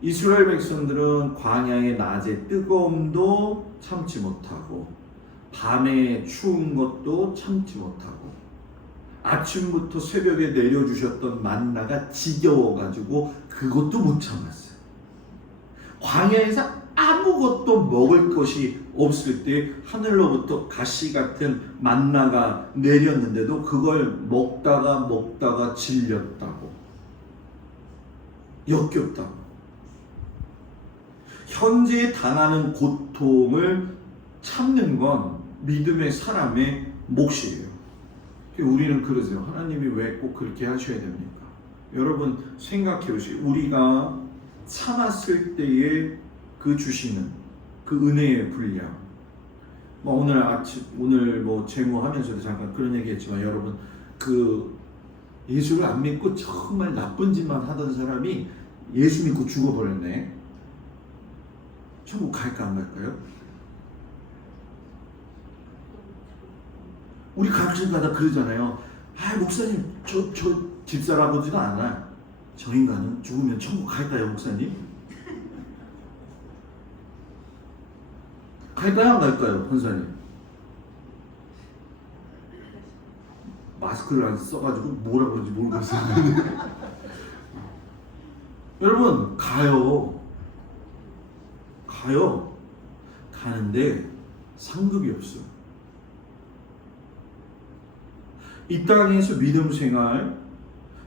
이스라엘 백성들은 광야의 낮의 뜨거움도 참지 못하고 밤에 추운 것도 참지 못하고 아침부터 새벽에 내려주셨던 만나가 지겨워가지고 그것도 못 참았어요. 광야에서 아무것도 먹을 것이 없을 때 하늘로부터 가시 같은 만나가 내렸는데도 그걸 먹다가 질렸다고, 역겹다고. 현재 당하는 고통을 참는 건 믿음의 사람의 몫이에요. 우리는 그러죠. 하나님이 왜 꼭 그렇게 하셔야 됩니까? 여러분 생각해 보세요. 우리가 참았을 때에 그 주시는 그 은혜의 분량. 뭐 오늘 뭐 제모하면서도 잠깐 그런 얘기했지만 여러분 그 예수를 안 믿고 정말 나쁜 짓만 하던 사람이 예수 믿고 죽어버렸네. 천국 갈까 안 갈까요? 우리 가끔가다 그러잖아요. 아 목사님 저 집사라고지도 않아요. 저 인간은 죽으면 천국 갈까요 목사님? 갈까요 안 갈까요 권사님? 마스크를 안 써가지고 뭐라고 하는지 모르겠어요. 여러분 가는데 상급이 없어. 이 땅에서 믿음 생활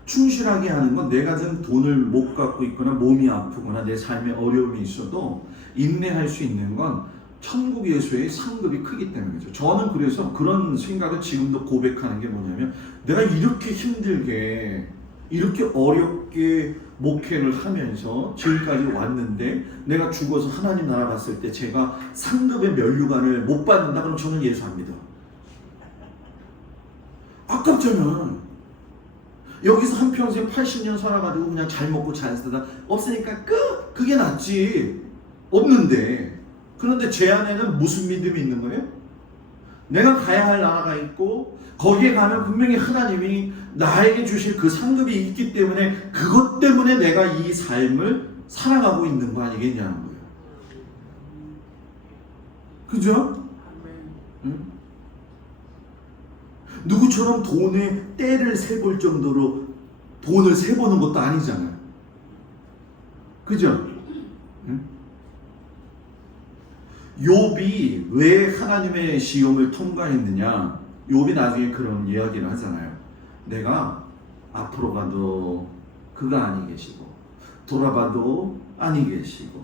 충실하게 하는 건 내가 든 돈을 못 갖고 있거나 몸이 아프거나 내 삶에 어려움이 있어도 인내할 수 있는 건 천국에서의 상급이 크기 때문이죠. 저는 그래서 그런 생각을 지금도 고백하는 게 뭐냐면 내가 이렇게 힘들게 이렇게 어렵게 목회를 하면서 지금까지 왔는데 내가 죽어서 하나님 나라 갔을 때 제가 상급의 면류관을 못 받는다 그럼 저는 예수 안 믿어. 아깝잖아. 여기서 한평생 80년 살아가지고 그냥 잘 먹고 잘 살다 없으니까 그게 낫지. 없는데, 그런데 제 안에는 무슨 믿음이 있는 거예요? 내가 가야 할 나라가 있고 거기에 가면 분명히 하나님이 나에게 주실 그 상급이 있기 때문에 그것 때문에 내가 이 삶을 살아가고 있는 거 아니겠냐는 거예요. 그죠? 응? 누구처럼 돈의 때를 세볼 정도로 돈을 세보는 것도 아니잖아요. 그죠? 응? 욥이 왜 하나님의 시험을 통과했느냐? 욥이 나중에 그런 이야기를 하잖아요. 내가 앞으로 가도 그가 아니 계시고 돌아봐도 아니 계시고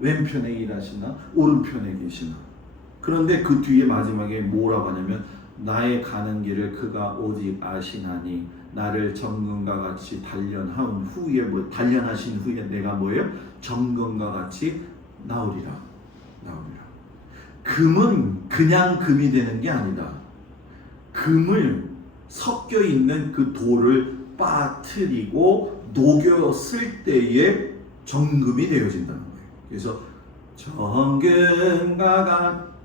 왼편에 일하시나 오른편에 계시나. 그런데 그 뒤에 마지막에 뭐라고 하냐면 나의 가는 길을 그가 오직 아시나니 나를 정금과 같이 단련한 후에 단련하신 후에 내가 뭐예요? 정금과 같이 나오리라. 금은 그냥 금이 되는 게 아니다. 금을 섞여 있는 그 돌을 빠뜨리고 녹였을 때에 정금이 되어진다는 거예요. 그래서 정금과 같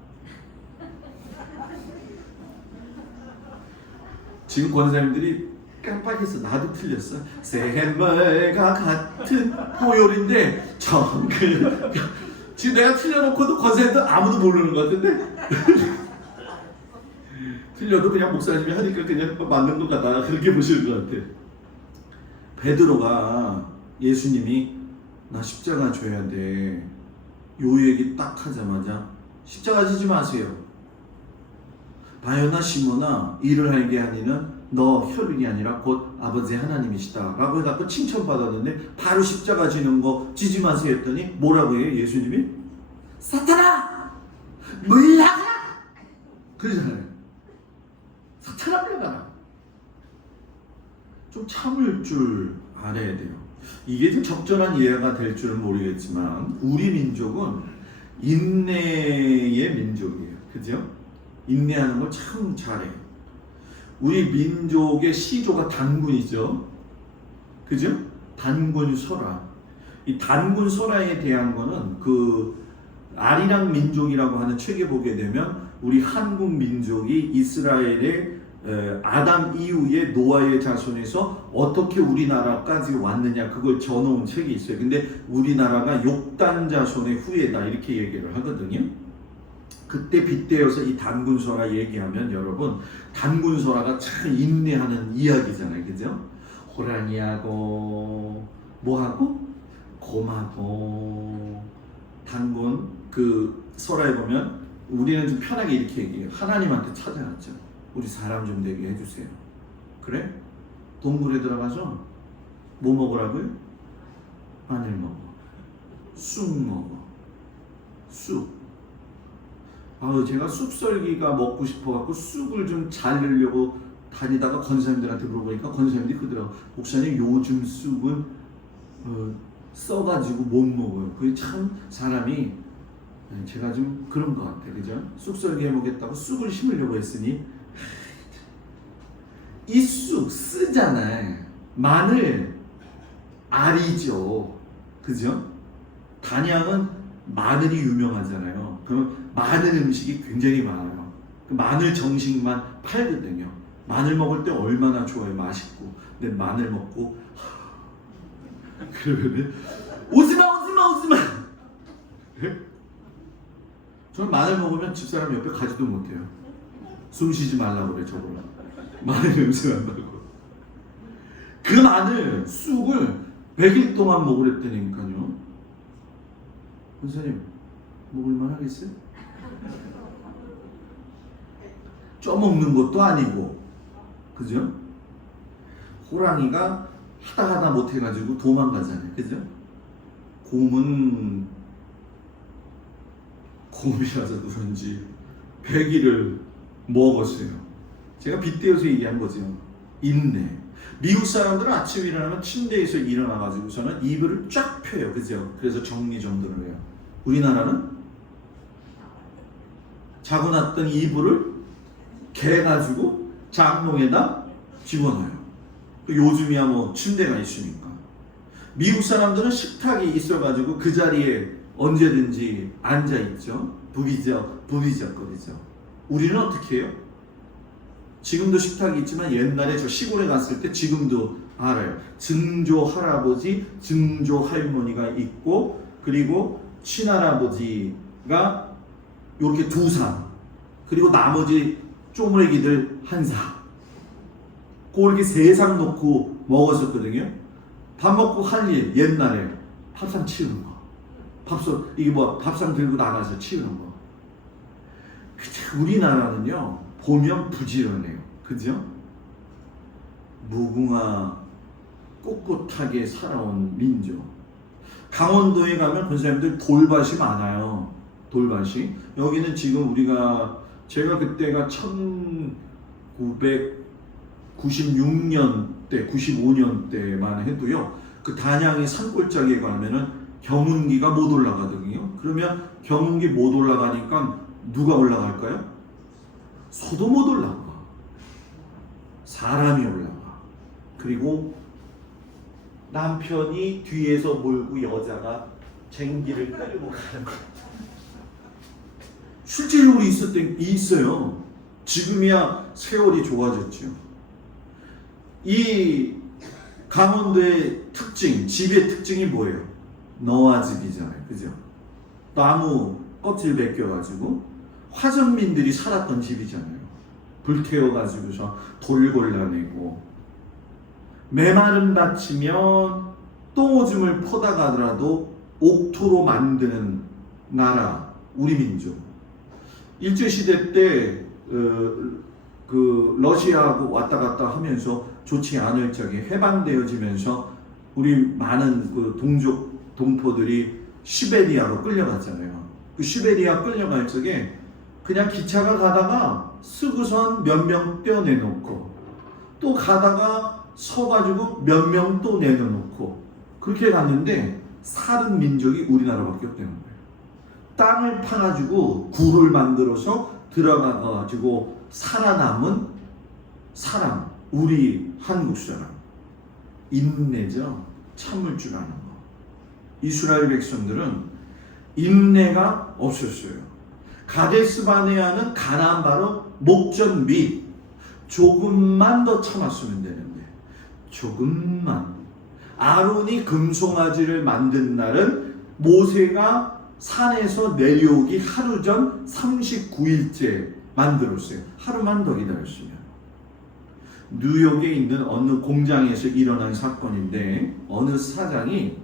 지금 권사님들이 깜빡했어. 나도 틀렸어. 샘물과 같은 보혈인데 정금. 지금 내가 틀려놓고도 권사님들 아무도 모르는 것 같은데 틀려도 그냥 목사님이 하니까 그냥 맞는 것 같다 그렇게 보시는 것 같아. 베드로가 예수님이 나 십자가 져야 돼 요 얘기 딱 하자마자 십자가 지지 마세요. 바요나 시모나 일을 하게 하니는 너 혈육이 아니라 곧 아버지 하나님이시다 라고 해갖고 칭찬받았는데 바로 십자가 지는 거 지지 마세요 했더니 뭐라고 해요? 예수님이 사탄아 물러가라 그러잖아요. 사탄아 물러가라. 좀 참을 줄 알아야 돼요. 이게 좀 적절한 이해가 될 줄은 모르겠지만 우리 민족은 인내의 민족이에요. 그죠? 인내하는 걸 참 잘해요. 우리 민족의 시조가 단군이죠. 그죠? 단군 설화. 이 단군 설화에 대한 거는 그 아리랑 민족이라고 하는 책에 보게 되면 우리 한국 민족이 이스라엘의 아담 이후에 노아의 자손에서 어떻게 우리나라까지 왔느냐 그걸 전해온 책이 있어요. 근데 우리나라가 욕단 자손의 후예다 이렇게 얘기를 하거든요. 그때 빗대어서 이 단군설화 얘기하면 여러분 단군설화가 참 인내하는 이야기잖아요. 그죠? 호랑이하고 뭐하고 곰하고 단군 그 설화에 보면 우리는 좀 편하게 이렇게 얘기해요. 하나님한테 찾아갔죠. 우리 사람 좀 되게 해주세요. 그래? 동굴에 들어가서 뭐 먹으라고요? 마늘 먹어. 쑥 먹어. 쑥. 제가 쑥썰기가 먹고 싶어갖고 쑥을 좀 잘 넣으려고 다니다가 권사님들한테 물어보니까 권사님들이 그러더라고. 목사님 요즘 쑥은 써가지고 못 먹어요. 그게 참 사람이 제가 좀 그런 것 같아요. 그죠? 쑥썰기 해먹겠다고 쑥을 심으려고 했으니 이 쑥 쓰잖아요. 마늘 알이죠. 그죠? 단양은 마늘이 유명하잖아요. 그럼 마늘 음식이 굉장히 많아요. 마늘 정식만 팔거든요. 마늘 먹을 때 얼마나 좋아요. 맛있고. 근데 마늘 먹고 그러면은 오지마 저는 마늘 먹으면 집사람 옆에 가지도 못해요. 숨 쉬지 말라고 그래. 저거를 마늘 냄새 난다고. 그 마늘 쑥을 100일 동안 먹으랬다니까요. 선생님 먹을만 하겠어요? 쪄먹는 것도 아니고 그죠? 호랑이가 하다 못해가지고 도망가잖아요. 그죠? 곰은 곰이라서 그런지 100일을 먹었어요. 제가 빗대어서 얘기한 거죠. 인내. 미국 사람들은 아침에 일어나면 침대에서 일어나가지고서는 이불을 쫙 펴요. 그죠? 그래서 정리정돈을 해요. 우리나라는 자고 났던 이불을 개가지고 장롱에다 집어넣어요. 요즘이야 뭐 침대가 있으니까. 미국 사람들은 식탁이 있어가지고 그 자리에 언제든지 앉아 있죠. 부비적거리죠. 우리는 어떻게 해요? 지금도 식탁이 있지만 옛날에 저 시골에 갔을 때 지금도 알아요. 증조 할아버지, 증조 할머니가 있고 그리고 친할아버지가 이렇게 두 상, 그리고 나머지 쪼무레기들 한 상. 그렇게 세 상 놓고 먹었었거든요. 밥 먹고 할 일 옛날에 밥상 치우는 거. 밥상 들고 나가서 치우는 거. 우리나라는요 보면 부지런해요. 그죠? 무궁화 꿋꿋하게 살아온 민족. 강원도에 가면 권사님들 돌밭이 많아요. 돌밭이. 여기는 지금 제가 그때가 1996년대, 95년대만 해도요. 그 단양의 산골짜기에 가면은 경운기가 못 올라가거든요. 그러면 경운기 못 올라가니까 누가 올라갈까요? 소도 못 올라가. 사람이 올라가. 그리고 남편이 뒤에서 몰고 여자가 쟁기를 끌고 가는 거예요. 실제적으로 있어요. 지금이야 세월이 좋아졌죠. 이 강원도의 특징, 집의 특징이 뭐예요? 너와집이잖아요. 그죠? 나무 껍질 벗겨가지고 화전민들이 살았던 집이잖아요. 불태워가지고서 돌 골라내고 메마른 밭이면 똥오줌을 퍼다 가더라도 옥토로 만드는 나라, 우리 민족. 일제시대 때 그 러시아하고 왔다 갔다 하면서 좋지 않을 적에 해방되어지면서 우리 많은 그 동포들이 시베리아로 끌려갔잖아요. 그 시베리아 끌려갈 적에 그냥 기차가 가다가 쓰고선 몇 명 떼어내놓고 또 가다가 서가지고 몇 명 또 내려놓고 그렇게 갔는데 사는 민족이 우리나라밖에 없다는 거예요. 땅을 파가지고 굴을 만들어서 들어가가지고 살아남은 사람, 우리 한국 사람. 인내죠. 참을 줄 아는 거. 이스라엘 백성들은 인내가 없었어요. 가데스 바네아는 가나안 바로 목전 밑. 조금만 더 참았으면 되는데 조금만. 아론이 금송아지를 만든 날은 모세가 산에서 내려오기 하루 전 39일째 만들었어요. 하루만 더 기다렸으면. 뉴욕에 있는 어느 공장에서 일어난 사건인데 어느 사장이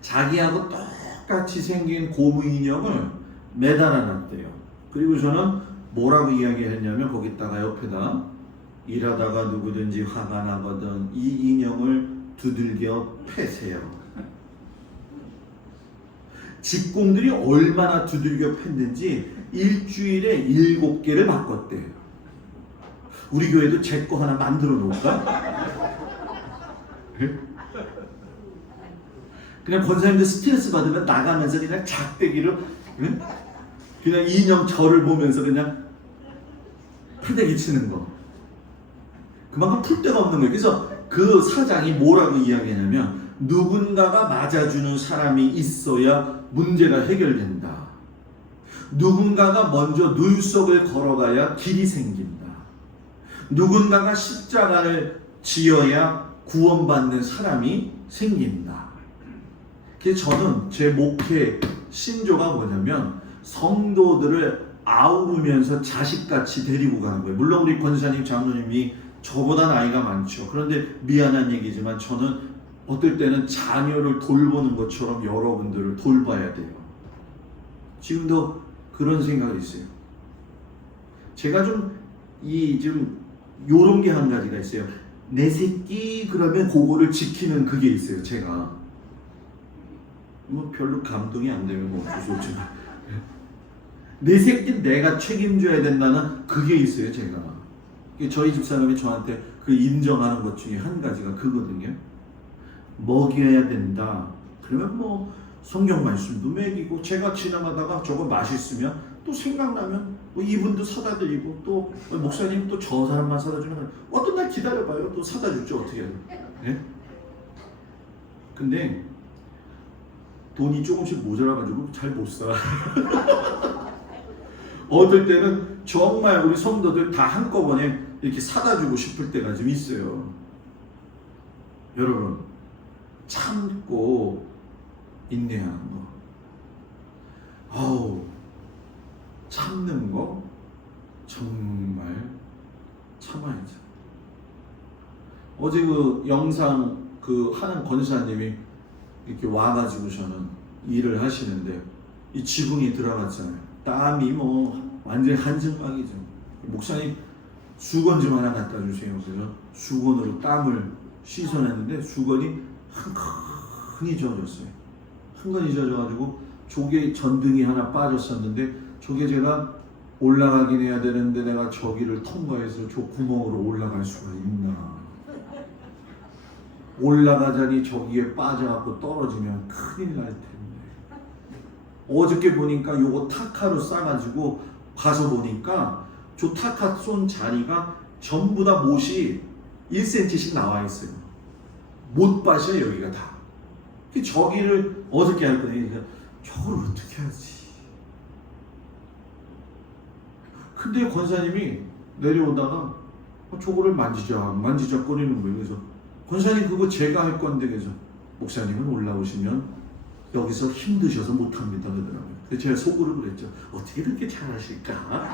자기하고 똑같이 생긴 고무 인형을 매달아 놨대요. 그리고 저는 뭐라고 이야기했냐면 거기다가 옆에다 일하다가 누구든지 화가 나거든 이 인형을 두들겨 패세요. 직공들이 얼마나 두들겨 팼는지 일주일에 7개를 바꿨대요. 우리 교회도 제 거 하나 만들어 놓을까? 그냥 권사님들 스트레스 받으면 나가면서 그냥 작대기로 그냥 인형 절을 보면서 그냥 패대기 치는 거. 그만큼 풀 데가 없는 거예요. 그래서 그 사장이 뭐라고 이야기하냐면 누군가가 맞아주는 사람이 있어야 문제가 해결된다. 누군가가 먼저 눈속을 걸어가야 길이 생긴다. 누군가가 십자가를 지어야 구원받는 사람이 생긴다. 그래서 저는 제 목회 신조가 뭐냐면 성도들을 아우르면서 자식같이 데리고 가는 거예요. 물론 우리 권사님, 장로님이 저보다 나이가 많죠. 그런데 미안한 얘기지만 저는 어떨 때는 자녀를 돌보는 것처럼 여러분들을 돌봐야 돼요. 지금도 그런 생각이 있어요. 제가 좀 요런 게 한 가지가 있어요. 내 새끼 그러면 그거를 지키는 그게 있어요. 제가 뭐 별로 감동이 안 되면 뭐 어쩔 수 없지만 내 새끼 내가 책임져야 된다는 그게 있어요. 제가 저희 집사람이 저한테 그 인정하는 것 중에 한 가지가 그거든요. 먹여야 된다. 그러면 뭐 성경 말씀도 먹이고 제가 지나가다가 저거 맛있으면 또 생각나면 뭐 이분도 사다 드리고 또 목사님 또 저 사람만 사다 주면 어떤 날 기다려봐요. 또 사다 줬죠. 어떻게 해요. 네? 근데 돈이 조금씩 모자라가지고 잘 못 살아. 어떨 때는 정말 우리 성도들 다 한꺼번에 이렇게 사다 주고 싶을 때가 좀 있어요. 여러분, 참고 인내하는 거. 아우, 참는 거 정말 참아야죠. 어제 그 영상 그 하는 권사님이 이렇게 와가지고 저는 일을 하시는데 이 지붕이 들어갔잖아요. 땀이 뭐 완전히 한증막이죠. 목사님 수건 좀 하나 갖다 주세요. 그래서 수건으로 땀을 씻어냈는데 수건이 흥건히 젖었어요. 흥건히 젖어가지고 조개 전등이 하나 빠졌었는데 저게 제가 올라가긴 해야 되는데 내가 저기를 통과해서 저 구멍으로 올라갈 수가 있나. 올라가자니 저기에 빠져갖고 떨어지면 큰일 날 텐데. 어저께 보니까 요거 타카로 싸가지고 가서 보니까 저 타카 쏜 자리가 전부 다 못이 1cm씩 나와 있어요. 못밭이야 여기가 다. 저기를 어떻게 할 거니? 저걸 어떻게 하지? 근데 권사님이 내려오다가 저거를 만지작 거리는 거예요. 그래서 권사님 그거 제가 할 건데 그래서 목사님은 올라오시면 여기서 힘드셔서 못합니다 그러더라고요. 그래서 제가 속으로 그랬죠. 어떻게 그렇게 잘하실까?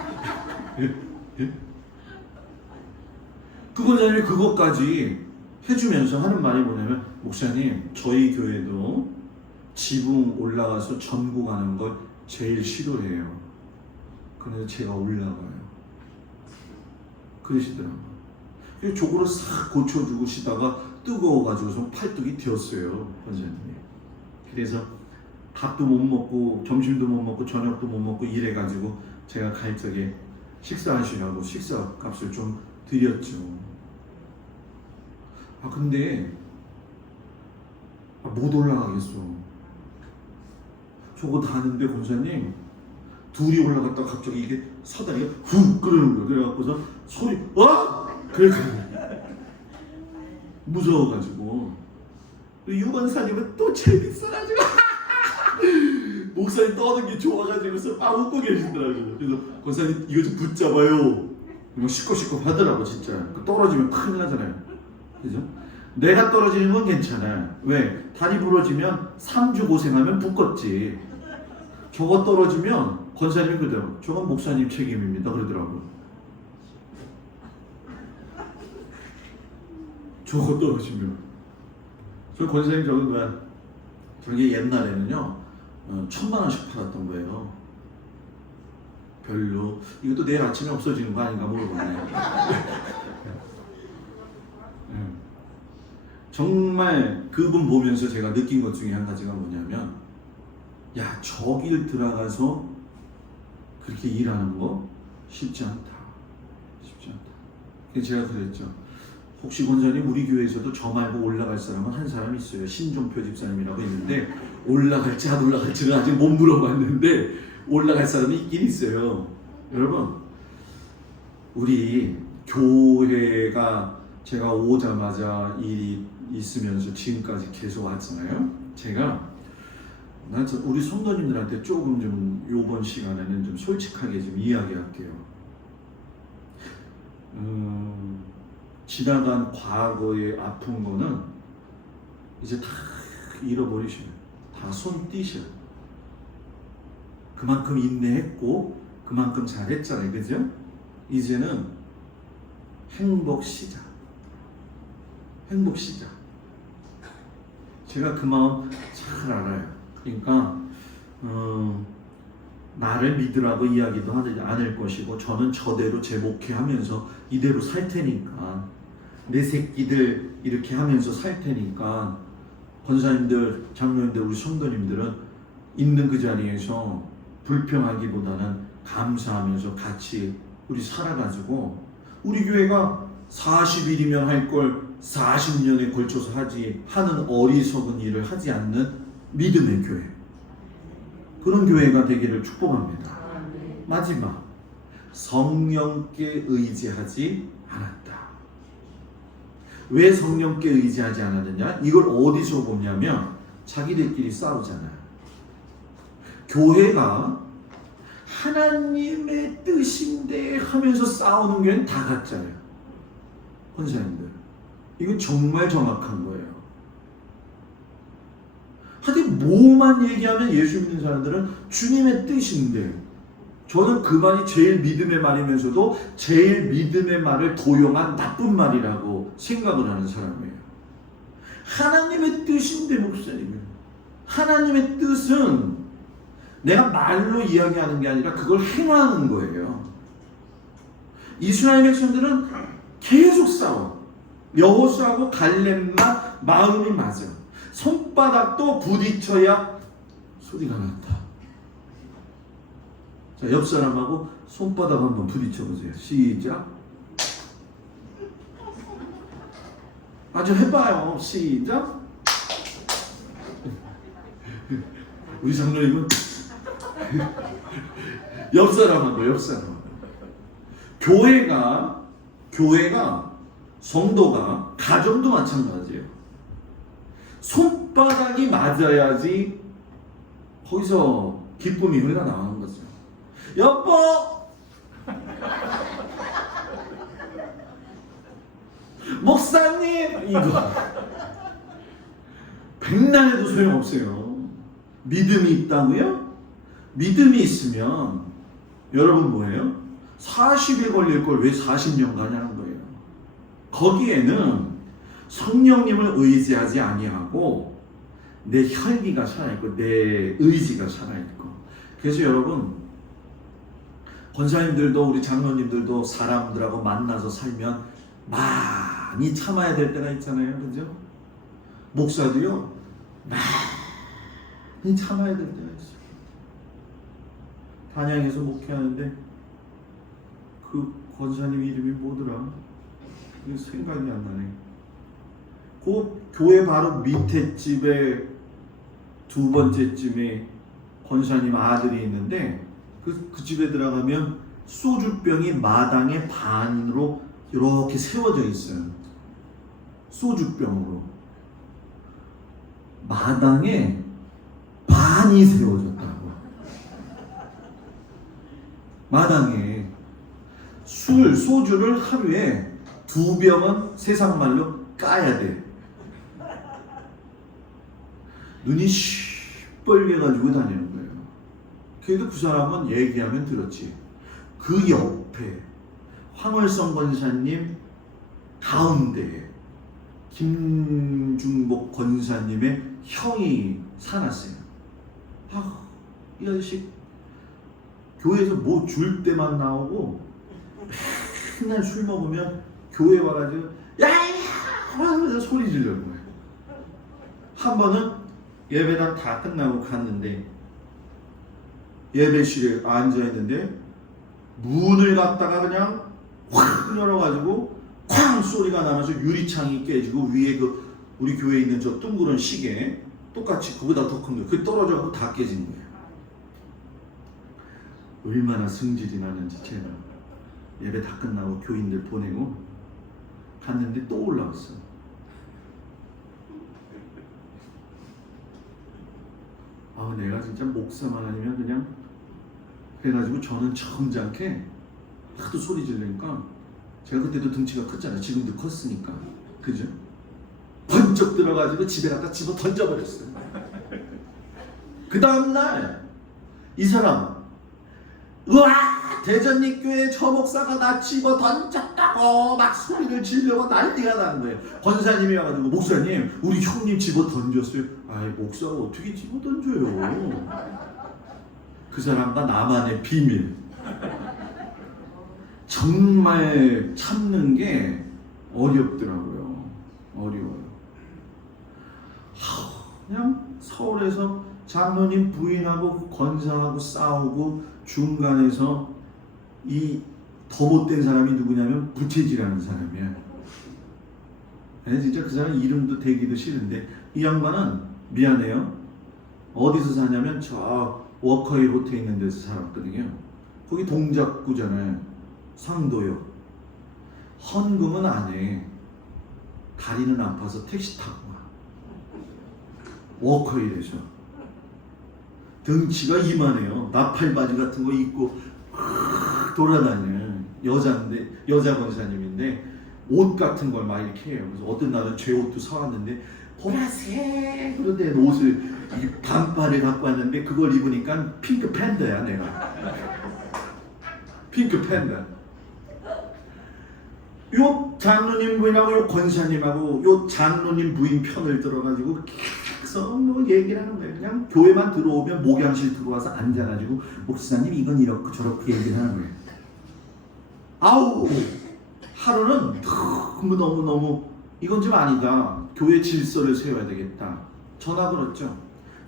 그 권사님이 그것까지 해주면서 하는 말이 뭐냐면 목사님 저희 교회도 지붕 올라가서 전구가는 걸 제일 싫어해요. 그래서 제가 올라가요. 그러시더라고요. 저거를 싹 고쳐주고 시다가 뜨거워가지고서 팔뚝이 튀었어요. 권사님이. 그래서 밥도 못 먹고 점심도 못 먹고 저녁도 못 먹고 이래가지고 제가 갈 적에 식사하시라고 식사값을 좀 드렸죠. 근데 못 올라가겠어. 저거 다 하는데 권사님 둘이 올라갔다 갑자기 이게 사다리가 훅 끓는 거야. 그래갖고서 소리 그래 무서워가지고 유건사님은 또 재밌어가지고 목사님 떠는 게 좋아가지고서 막 웃고 계시더라고요. 그래서 권사님 이거 좀 붙잡아요. 막 시끌시끌 하더라고 진짜. 떨어지면 큰일 나잖아요. 그죠? 내가 떨어지는 건 괜찮아. 왜? 다리 부러지면 3주 고생하면 붙겠지. 저거 떨어지면 권사님이 그러더라고. 저건 목사님 책임입니다. 그러더라고. 저거 떨어지면. 저 권사님 저기 뭐야. 저게 옛날에는요. 1,000만 원씩 팔았던 거예요. 별로. 이것도 내일 아침에 없어지는 거 아닌가 모르겠네. 정말 그분 보면서 제가 느낀 것 중에 한 가지가 뭐냐면 야, 저길 들어가서 그렇게 일하는 거 쉽지 않다. 쉽지 않다. 그래서 제가 그랬죠. 혹시 권사님 우리 교회에서도 저 말고 올라갈 사람은 한 사람 있어요. 신종표 집사님이라고 있는데 올라갈지 안 올라갈지는 아직 못 물어봤는데 올라갈 사람이 있긴 있어요. 여러분 우리 교회가 제가 오자마자 일이 있으면서 지금까지 계속 왔잖아요. 제가 우리 성도님들한테 조금 좀 이번 시간에는 좀 솔직하게 좀 이야기할게요. 지나간 과거의 아픈 거는 이제 다 잃어버리셔요. 다 손 띄셔요. 그만큼 인내했고 그만큼 잘했잖아요. 그죠? 이제는 행복 시작. 행복 시작. 제가 그 마음 잘 알아요. 그러니까 나를 믿으라고 이야기도 하지 않을 것이고 저는 저대로 제 목회하면서 이대로 살 테니까 내 새끼들 이렇게 하면서 살 테니까 권사님들, 장로님들, 우리 성도님들은 있는 그 자리에서 불평하기보다는 감사하면서 같이 우리 살아가지고 우리 교회가 40일이면 할 걸 40년에 걸쳐서 하는 어리석은 일을 하지 않는 믿음의 교회, 그런 교회가 되기를 축복합니다. 마지막, 성령께 의지하지 않았다. 왜 성령께 의지하지 않았느냐? 이걸 어디서 보냐면 자기들끼리 싸우잖아요. 교회가 하나님의 뜻인데 하면서 싸우는 게 다 가짜예요. 권사님들, 이거 정말 정확한 거예요. 하여튼 뭐만 얘기하면 예수 믿는 사람들은 주님의 뜻인데, 저는 그 말이 제일 믿음의 말이면서도 제일 믿음의 말을 도용한 나쁜 말이라고 생각을 하는 사람이에요. 하나님의 뜻인데 목사님, 하나님의 뜻은 내가 말로 이야기하는 게 아니라 그걸 행하는 거예요. 이스라엘 백성들은 계속 싸워. 여호수아하고 갈렙만 마음이 맞아. 손바닥도 부딪혀야 소리가 난다. 자, 옆 사람하고 손바닥 한번 부딪혀 보세요. 시작. 아주 해봐요. 시작. 우리 장로님은 옆 사람하고 교회가 성도가 가정도 마찬가지예요. 손바닥이 맞아야지 거기서 기쁨이 흘러나오는 거죠. 여보, 목사님, 이거 백날 해도 소용없어요. 믿음이 있다고요? 믿음이 있으면 여러분 뭐예요? 40에 걸릴 걸 왜 40년 가냐는 거예요. 거기에는 성령님을 의지하지 아니하고 내 혈기가 살아있고 내 의지가 살아있고. 그래서 여러분, 권사님들도 우리 장로님들도 사람들하고 만나서 살면 많이 참아야 될 때가 있잖아요. 그죠? 목사도요, 많이 참아야 될 때가 있어요. 단양에서 목회하는데 그 권사님 이름이 뭐더라? 생각이 안 나네. 그 교회 바로 밑에 집에 두 번째 쯤에 권사님 아들이 있는데 그 집에 들어가면 소주병이 마당에 반으로 이렇게 세워져 있어요. 소주병으로 마당에 반이 세워졌다고. 마당에 소주를 하루에 2병은 세상 말로 까야 돼. 눈이 시뻘게 가지고 다니는 거예요. 그래도 그 사람은 얘기하면 들었지. 그 옆에 황월성 권사님 가운데에 김중복 권사님의 형이 살았어요. 이 아저씨 교회에서 뭐 줄 때만 나오고 맨날 술 먹으면 교회 와가지고 야야 하면서 소리 지르는 거예요. 한 번은 예배당 다 끝나고 갔는데 예배실에 앉아있는데 문을 갖다가 그냥 확 열어가지고 쾅 소리가 나면서 유리창이 깨지고 위에 그 우리 교회에 있는 저 둥그런 시계 똑같이 그보다 더 큰 거 그게 떨어져서 다 깨진 거예요. 얼마나 승질이 나는지 제가 예배 다 끝나고 교인들 보내고 갔는데 또 올라왔어. 내가 진짜 목사만 아니면 그냥 그래가지고 저는 점잖게 하도 소리 지르니까 제가 그때도 등치가 컸잖아요. 지금도 컸으니까. 그죠? 번쩍 들어가지고 집에 갖다 집어 던져버렸어요. 그 다음날 이 사람 우와 대전립교회 저 목사가 나 집어 던졌다고 막 소리를 지르고 난리가 나는 거예요. 권사님이 와가지고 목사님 우리 형님 집어 던졌어요. 아이 목사가 어떻게 집어 던져요? 그 사람과 나만의 비밀. 정말 참는 게 어렵더라고요. 어려워요. 그냥 서울에서 장로님 부인하고 권사하고 싸우고 중간에서 이 더 못된 사람이 누구냐면 부채질하는 사람이야. 진짜 그 사람 이름도 대기도 싫은데 이 양반은 미안해요. 어디서 사냐면 저 워커힐 호텔 있는 데서 살았거든요. 거기 동작구잖아요. 상도요. 헌금은 안 해. 다리는 아파서 택시 타고 와. 워커힐에서. 등치가 이만해요. 나팔 바지 같은 거 입고 돌아다니는 여자 권사님인데 옷 같은 걸 막 이렇게 해요. 그래서 어떤 날은 제 옷도 사왔는데 보라색으로 된 옷을 이 반팔을 갖고 왔는데 그걸 입으니까 핑크 팬더야 내가. 핑크 팬더. 요 장로님 부인하고 요 권사님하고 요 장로님 부인 편을 들어가지고 계속 뭐 얘기를 하는 거예요. 그냥 교회만 들어오면 목양실 들어와서 앉아가지고 목사님 이건 이렇고 저렇게 얘기를 하는 거예요. 아우 하루는 너무너무 이건 좀 아니다. 교회 질서를 세워야 되겠다. 전화 걸었죠.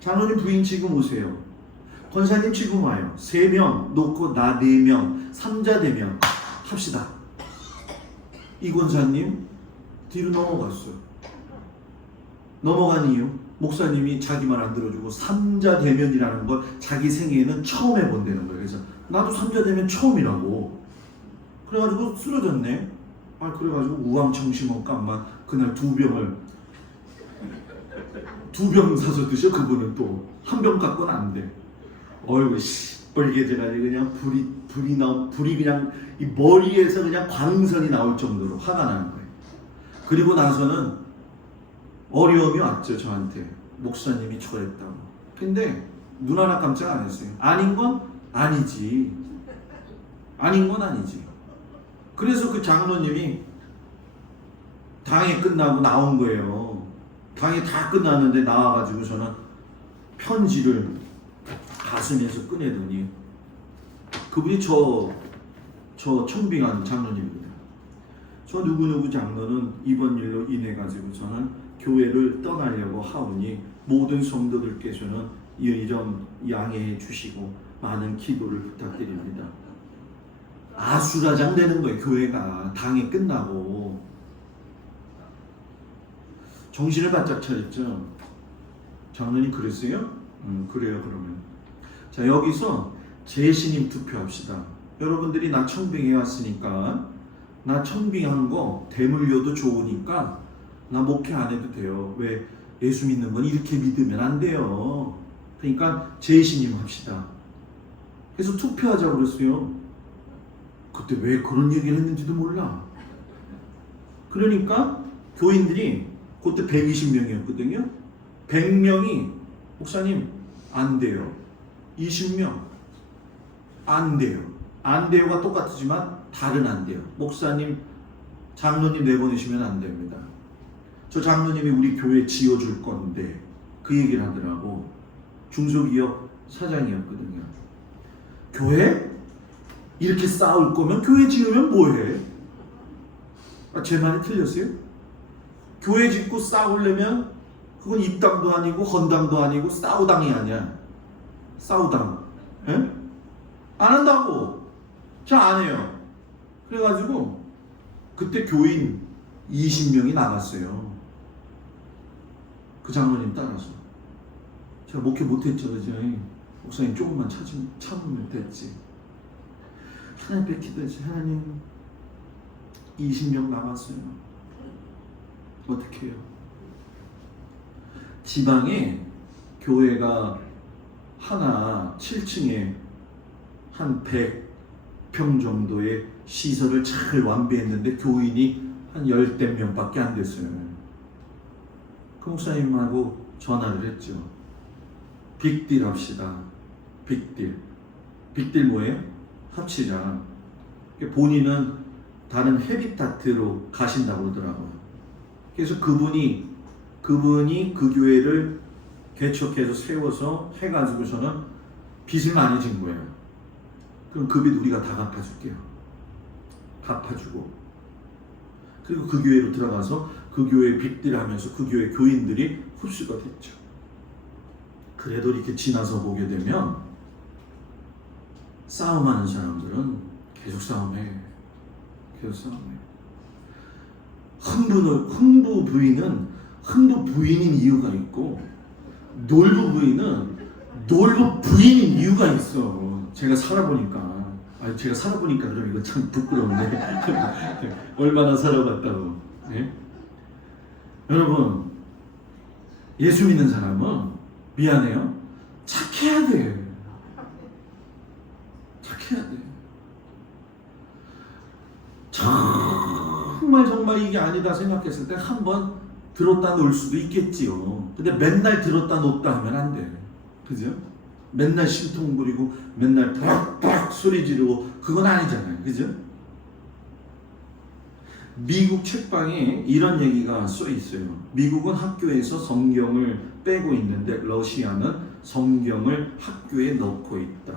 장로님 부인 지금 오세요. 권사님 지금 와요. 3명 놓고 나 4명 3자 되면 합시다. 이 권사님 뒤로 넘어갔어요. 넘어간 이유 목사님이 자기 말 안 들어주고 3자 대면이라는 걸 자기 생애에는 처음 해본다는 거예요. 그래서 나도 3자 대면 처음이라고. 그래가지고 쓰러졌네. 그래가지고 우왕청심원값만 그날 2병 사서 드셔. 그분은 또 한 병 갖고는 안 돼. 얼굴 시뻘개져가지고 그냥 불이 그냥 이 머리에서 그냥 광선이 나올 정도로 화가 나는 거예요. 그리고 나서는 어려움이 왔죠. 저한테 목사님이 저랬다고. 근데 눈 하나 깜짝 안 했어요. 아닌 건 아니지. 그래서 그 장로님이 당이 끝나고 나온 거예요. 당이 다 끝났는데 나와가지고 저는 편지를 가슴에서 꺼내더니 그분이 저 청빙한 장로님입니다. 저 누구누구 장로는 이번 일로 인해 가지고 저는 교회를 떠나려고 하오니 모든 성도들께서는 이 점 양해해 주시고 많은 기도를 부탁드립니다. 아수라장 되는 거예요. 교회가 당이 끝나고 정신을 바짝 차렸죠. 장로님 그랬어요? 그래요. 그러면 자 여기서 재신임 투표합시다. 여러분들이 나 청빙해 왔으니까 나 청빙한 거 대물려도 좋으니까 나 목회 안 해도 돼요. 왜? 예수 믿는 건 이렇게 믿으면 안 돼요. 그러니까 재신임 합시다. 그래서 투표하자고 그랬어요. 그때 왜 그런 얘기를 했는지도 몰라. 그러니까 교인들이 그때 120명이었거든요. 100명이 목사님 안 돼요. 20명 안 돼요. 안 돼요가 똑같지만 다른 안 돼요. 목사님 장로님 내보내시면 안 됩니다. 저 장로님이 우리 교회 지어줄 건데 그 얘기를 하더라고. 중소기업 사장이었거든요. 교회? 이렇게 싸울 거면 교회 지으면 뭐해? 제 말이 틀렸어요? 교회 짓고 싸우려면 그건 입당도 아니고 헌당도 아니고 싸우당이 아니야. 싸우당. 에? 안 한다고. 저 안 해요. 그래가지고 그때 교인 20명이 나갔어요. 그 장로님 따라서. 제가 목회 못했죠. 그죠? 목사님 조금만 참으면 됐지. 하나님 뵙기도했지. 하나님 20명 남았어요. 어떻게 해요? 지방에 교회가 하나 7층에 한 100평 정도의 시설을 잘 완비했는데 교인이 한 10대 명밖에 안 됐어요. 그 목사님하고 전화를 했죠. 빅딜 합시다. 빅딜. 빅딜 뭐예요? 합치자. 본인은 다른 헤비타트로 가신다고 그러더라고요. 그래서 그분이 그 교회를 개척해서 세워서 해가지고서는 빚을 많이 진 거예요. 그럼 그 빚 우리가 다 갚아줄게요. 갚아주고 그리고 그 교회로 들어가서 그 교회 빚들 하면서 그 교회 교인들이 흡수가 됐죠. 그래도 이렇게 지나서 보게 되면 싸움하는 사람들은 계속 싸움해. 흥부 부인인 이유가 있고 놀부 부인은 놀부 부인인 이유가 있어. 제가 살아보니까 그럼 이거 참 부끄러운데 얼마나 살아봤다고. 네? 여러분 예수 믿는 사람은 미안해요. 착해야 돼. 착해야 돼. 정말 이게 아니다 생각했을 때 한번 들었다 놓을 수도 있겠지요. 근데 맨날 들었다 놓다 하면 안 돼. 그죠? 맨날 심통 부리고 맨날 빡빡 소리 지르고 그건 아니잖아요. 그죠? 미국 책방에 이런 얘기가 써 있어요. 미국은 학교에서 성경을 빼고 있는데 러시아는 성경을 학교에 넣고 있다.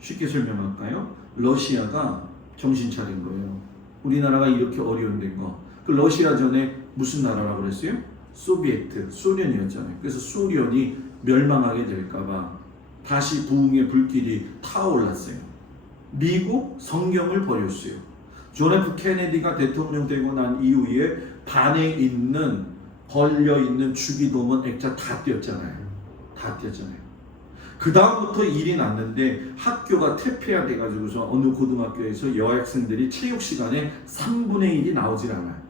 쉽게 설명할까요? 러시아가 정신 차린 거예요. 우리나라가 이렇게 어려운 된 거. 그 러시아 전에 무슨 나라라고 그랬어요? 소비에트, 소련이었잖아요. 그래서 소련이 멸망하게 될까봐 다시 부흥의 불길이 타올랐어요. 미국 성경을 버렸어요. 존 F 케네디가 대통령 되고 난 이후에 반에 있는 걸려있는 주기도문 액자 다 띄었잖아요. 다 띄었잖아요. 그 다음부터 일이 났는데 학교가 퇴폐화돼가지고서 어느 고등학교에서 여학생들이 체육 시간에 3분의 1이 나오질 않아요.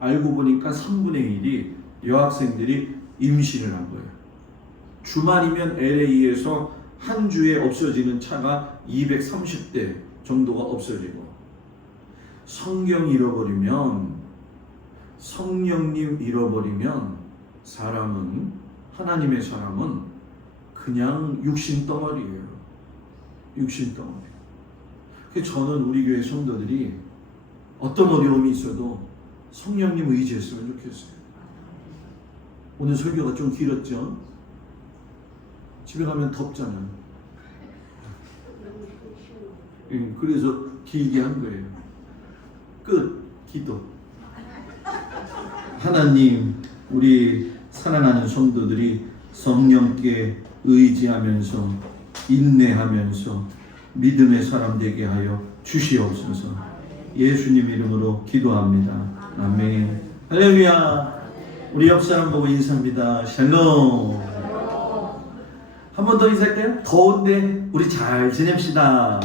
알고 보니까 3분의 1이 여학생들이 임신을 한 거예요. 주말이면 LA에서 한 주에 없어지는 차가 230대 정도가 없어지고, 성경 잃어버리면, 성령님 잃어버리면 하나님의 사람은 그냥 육신 덩어리예요. 육신 덩어리. 그래서 저는 우리 교회 성도들이 어떤 어려움이 있어도 성령님 의지했으면 좋겠어요. 오늘 설교가 좀 길었죠? 집에 가면 덥잖아요. 그래서 길게 한 거예요. 끝. 기도. 하나님, 우리 사랑하는 성도들이 성령께 의지하면서 인내하면서 믿음의 사람 되게 하여 주시옵소서. 예수님 이름으로 기도합니다. 아멘. 할렐루야. 우리 옆 사람 보고 인사합니다. 샬롬. 한 번 더 인사할게요. 더운데 우리 잘 지냅시다.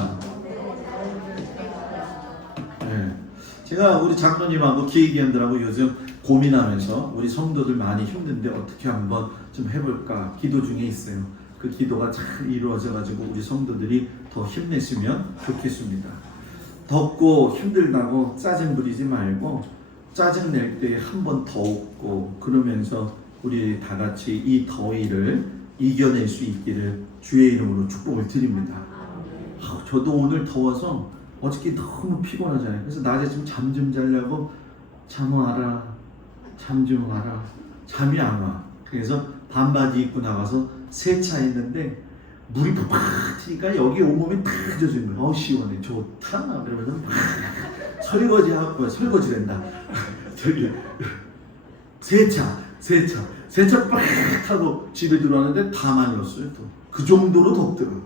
네. 제가 우리 장로님하고 기획위원들하고 요즘 고민하면서 우리 성도들 많이 힘든데 어떻게 한번 좀 해볼까 기도 중에 있어요. 그 기도가 잘 이루어져가지고 우리 성도들이 더 힘냈으면 좋겠습니다. 덥고 힘들다고 짜증 부리지 말고 짜증 낼 때 한 번 더 웃고 그러면서 우리 다 같이 이 더위를 이겨낼 수 있기를 주의 이름으로 축복을 드립니다. 저도 오늘 더워서 어저께 너무 피곤하잖아요. 그래서 낮에 좀 잠 좀 자려고 잠 와라, 잠 좀 와라. 잠이 안 와. 그래서 반바지 입고 나가서 세차했는데 물이 팍 튀니까 여기 온몸이 다 젖은 거예요. 시원해. 좋다. 그러면서 막 설거지를 한다. 저기 세차 빡 하고 집에 들어왔는데 다 말렸어요. 또 그 정도로 덥더라고요.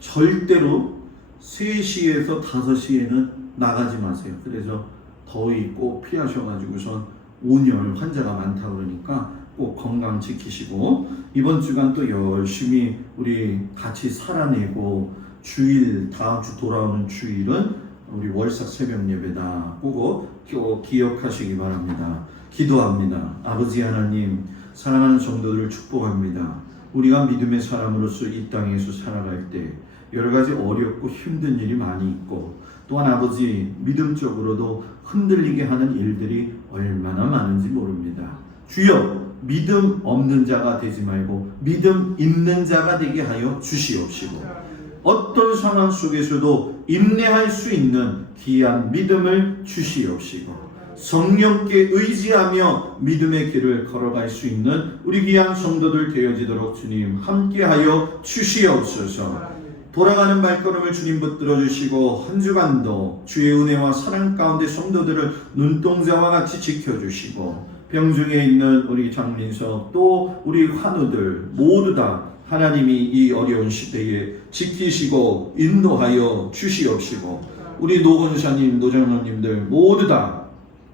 절대로 3시에서 5시에는 나가지 마세요. 그래서 더위 꼭 피하셔가지고선 온열 환자가 많다 그러니까 꼭 건강 지키시고 이번 주간 또 열심히 우리 같이 살아내고 주일 다음 주 돌아오는 주일은 우리 월삭 새벽 예배다. 꼭 기억하시기 바랍니다. 기도합니다. 아버지 하나님, 사랑하는 성도들을 축복합니다. 우리가 믿음의 사람으로서 이 땅에서 살아갈 때 여러 가지 어렵고 힘든 일이 많이 있고 또한 아버지 믿음적으로도 흔들리게 하는 일들이 얼마나 많은지 모릅니다. 주여, 믿음 없는 자가 되지 말고 믿음 있는 자가 되게 하여 주시옵시고 어떤 상황 속에서도 인내할 수 있는 귀한 믿음을 주시옵시고 성령께 의지하며 믿음의 길을 걸어갈 수 있는 우리 귀한 성도들 되어지도록 주님 함께하여 주시옵소서. 돌아가는 발걸음을 주님 붙들어 주시고 한 주간도 주의 은혜와 사랑 가운데 성도들을 눈동자와 같이 지켜주시고 병중에 있는 우리 장민석 또 우리 환우들 모두 다 하나님이 이 어려운 시대에 지키시고 인도하여 주시옵시고 우리 노건사님 노장로님들 모두 다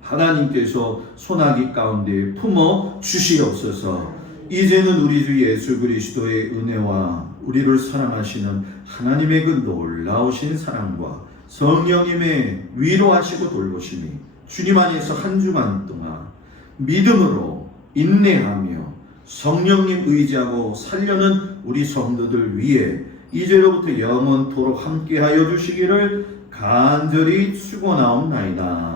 하나님께서 소나기 가운데 품어 주시옵소서. 이제는 우리 주 예수 그리스도의 은혜와 우리를 사랑하시는 하나님의 그 놀라우신 사랑과 성령님의 위로하시고 돌보심이 주님 안에서 한 주간 동안 믿음으로 인내하며 성령님 의지하고 살려는 우리 성도들 위해 이제로부터 영원토록 함께하여 주시기를 간절히 축원하옵나이다.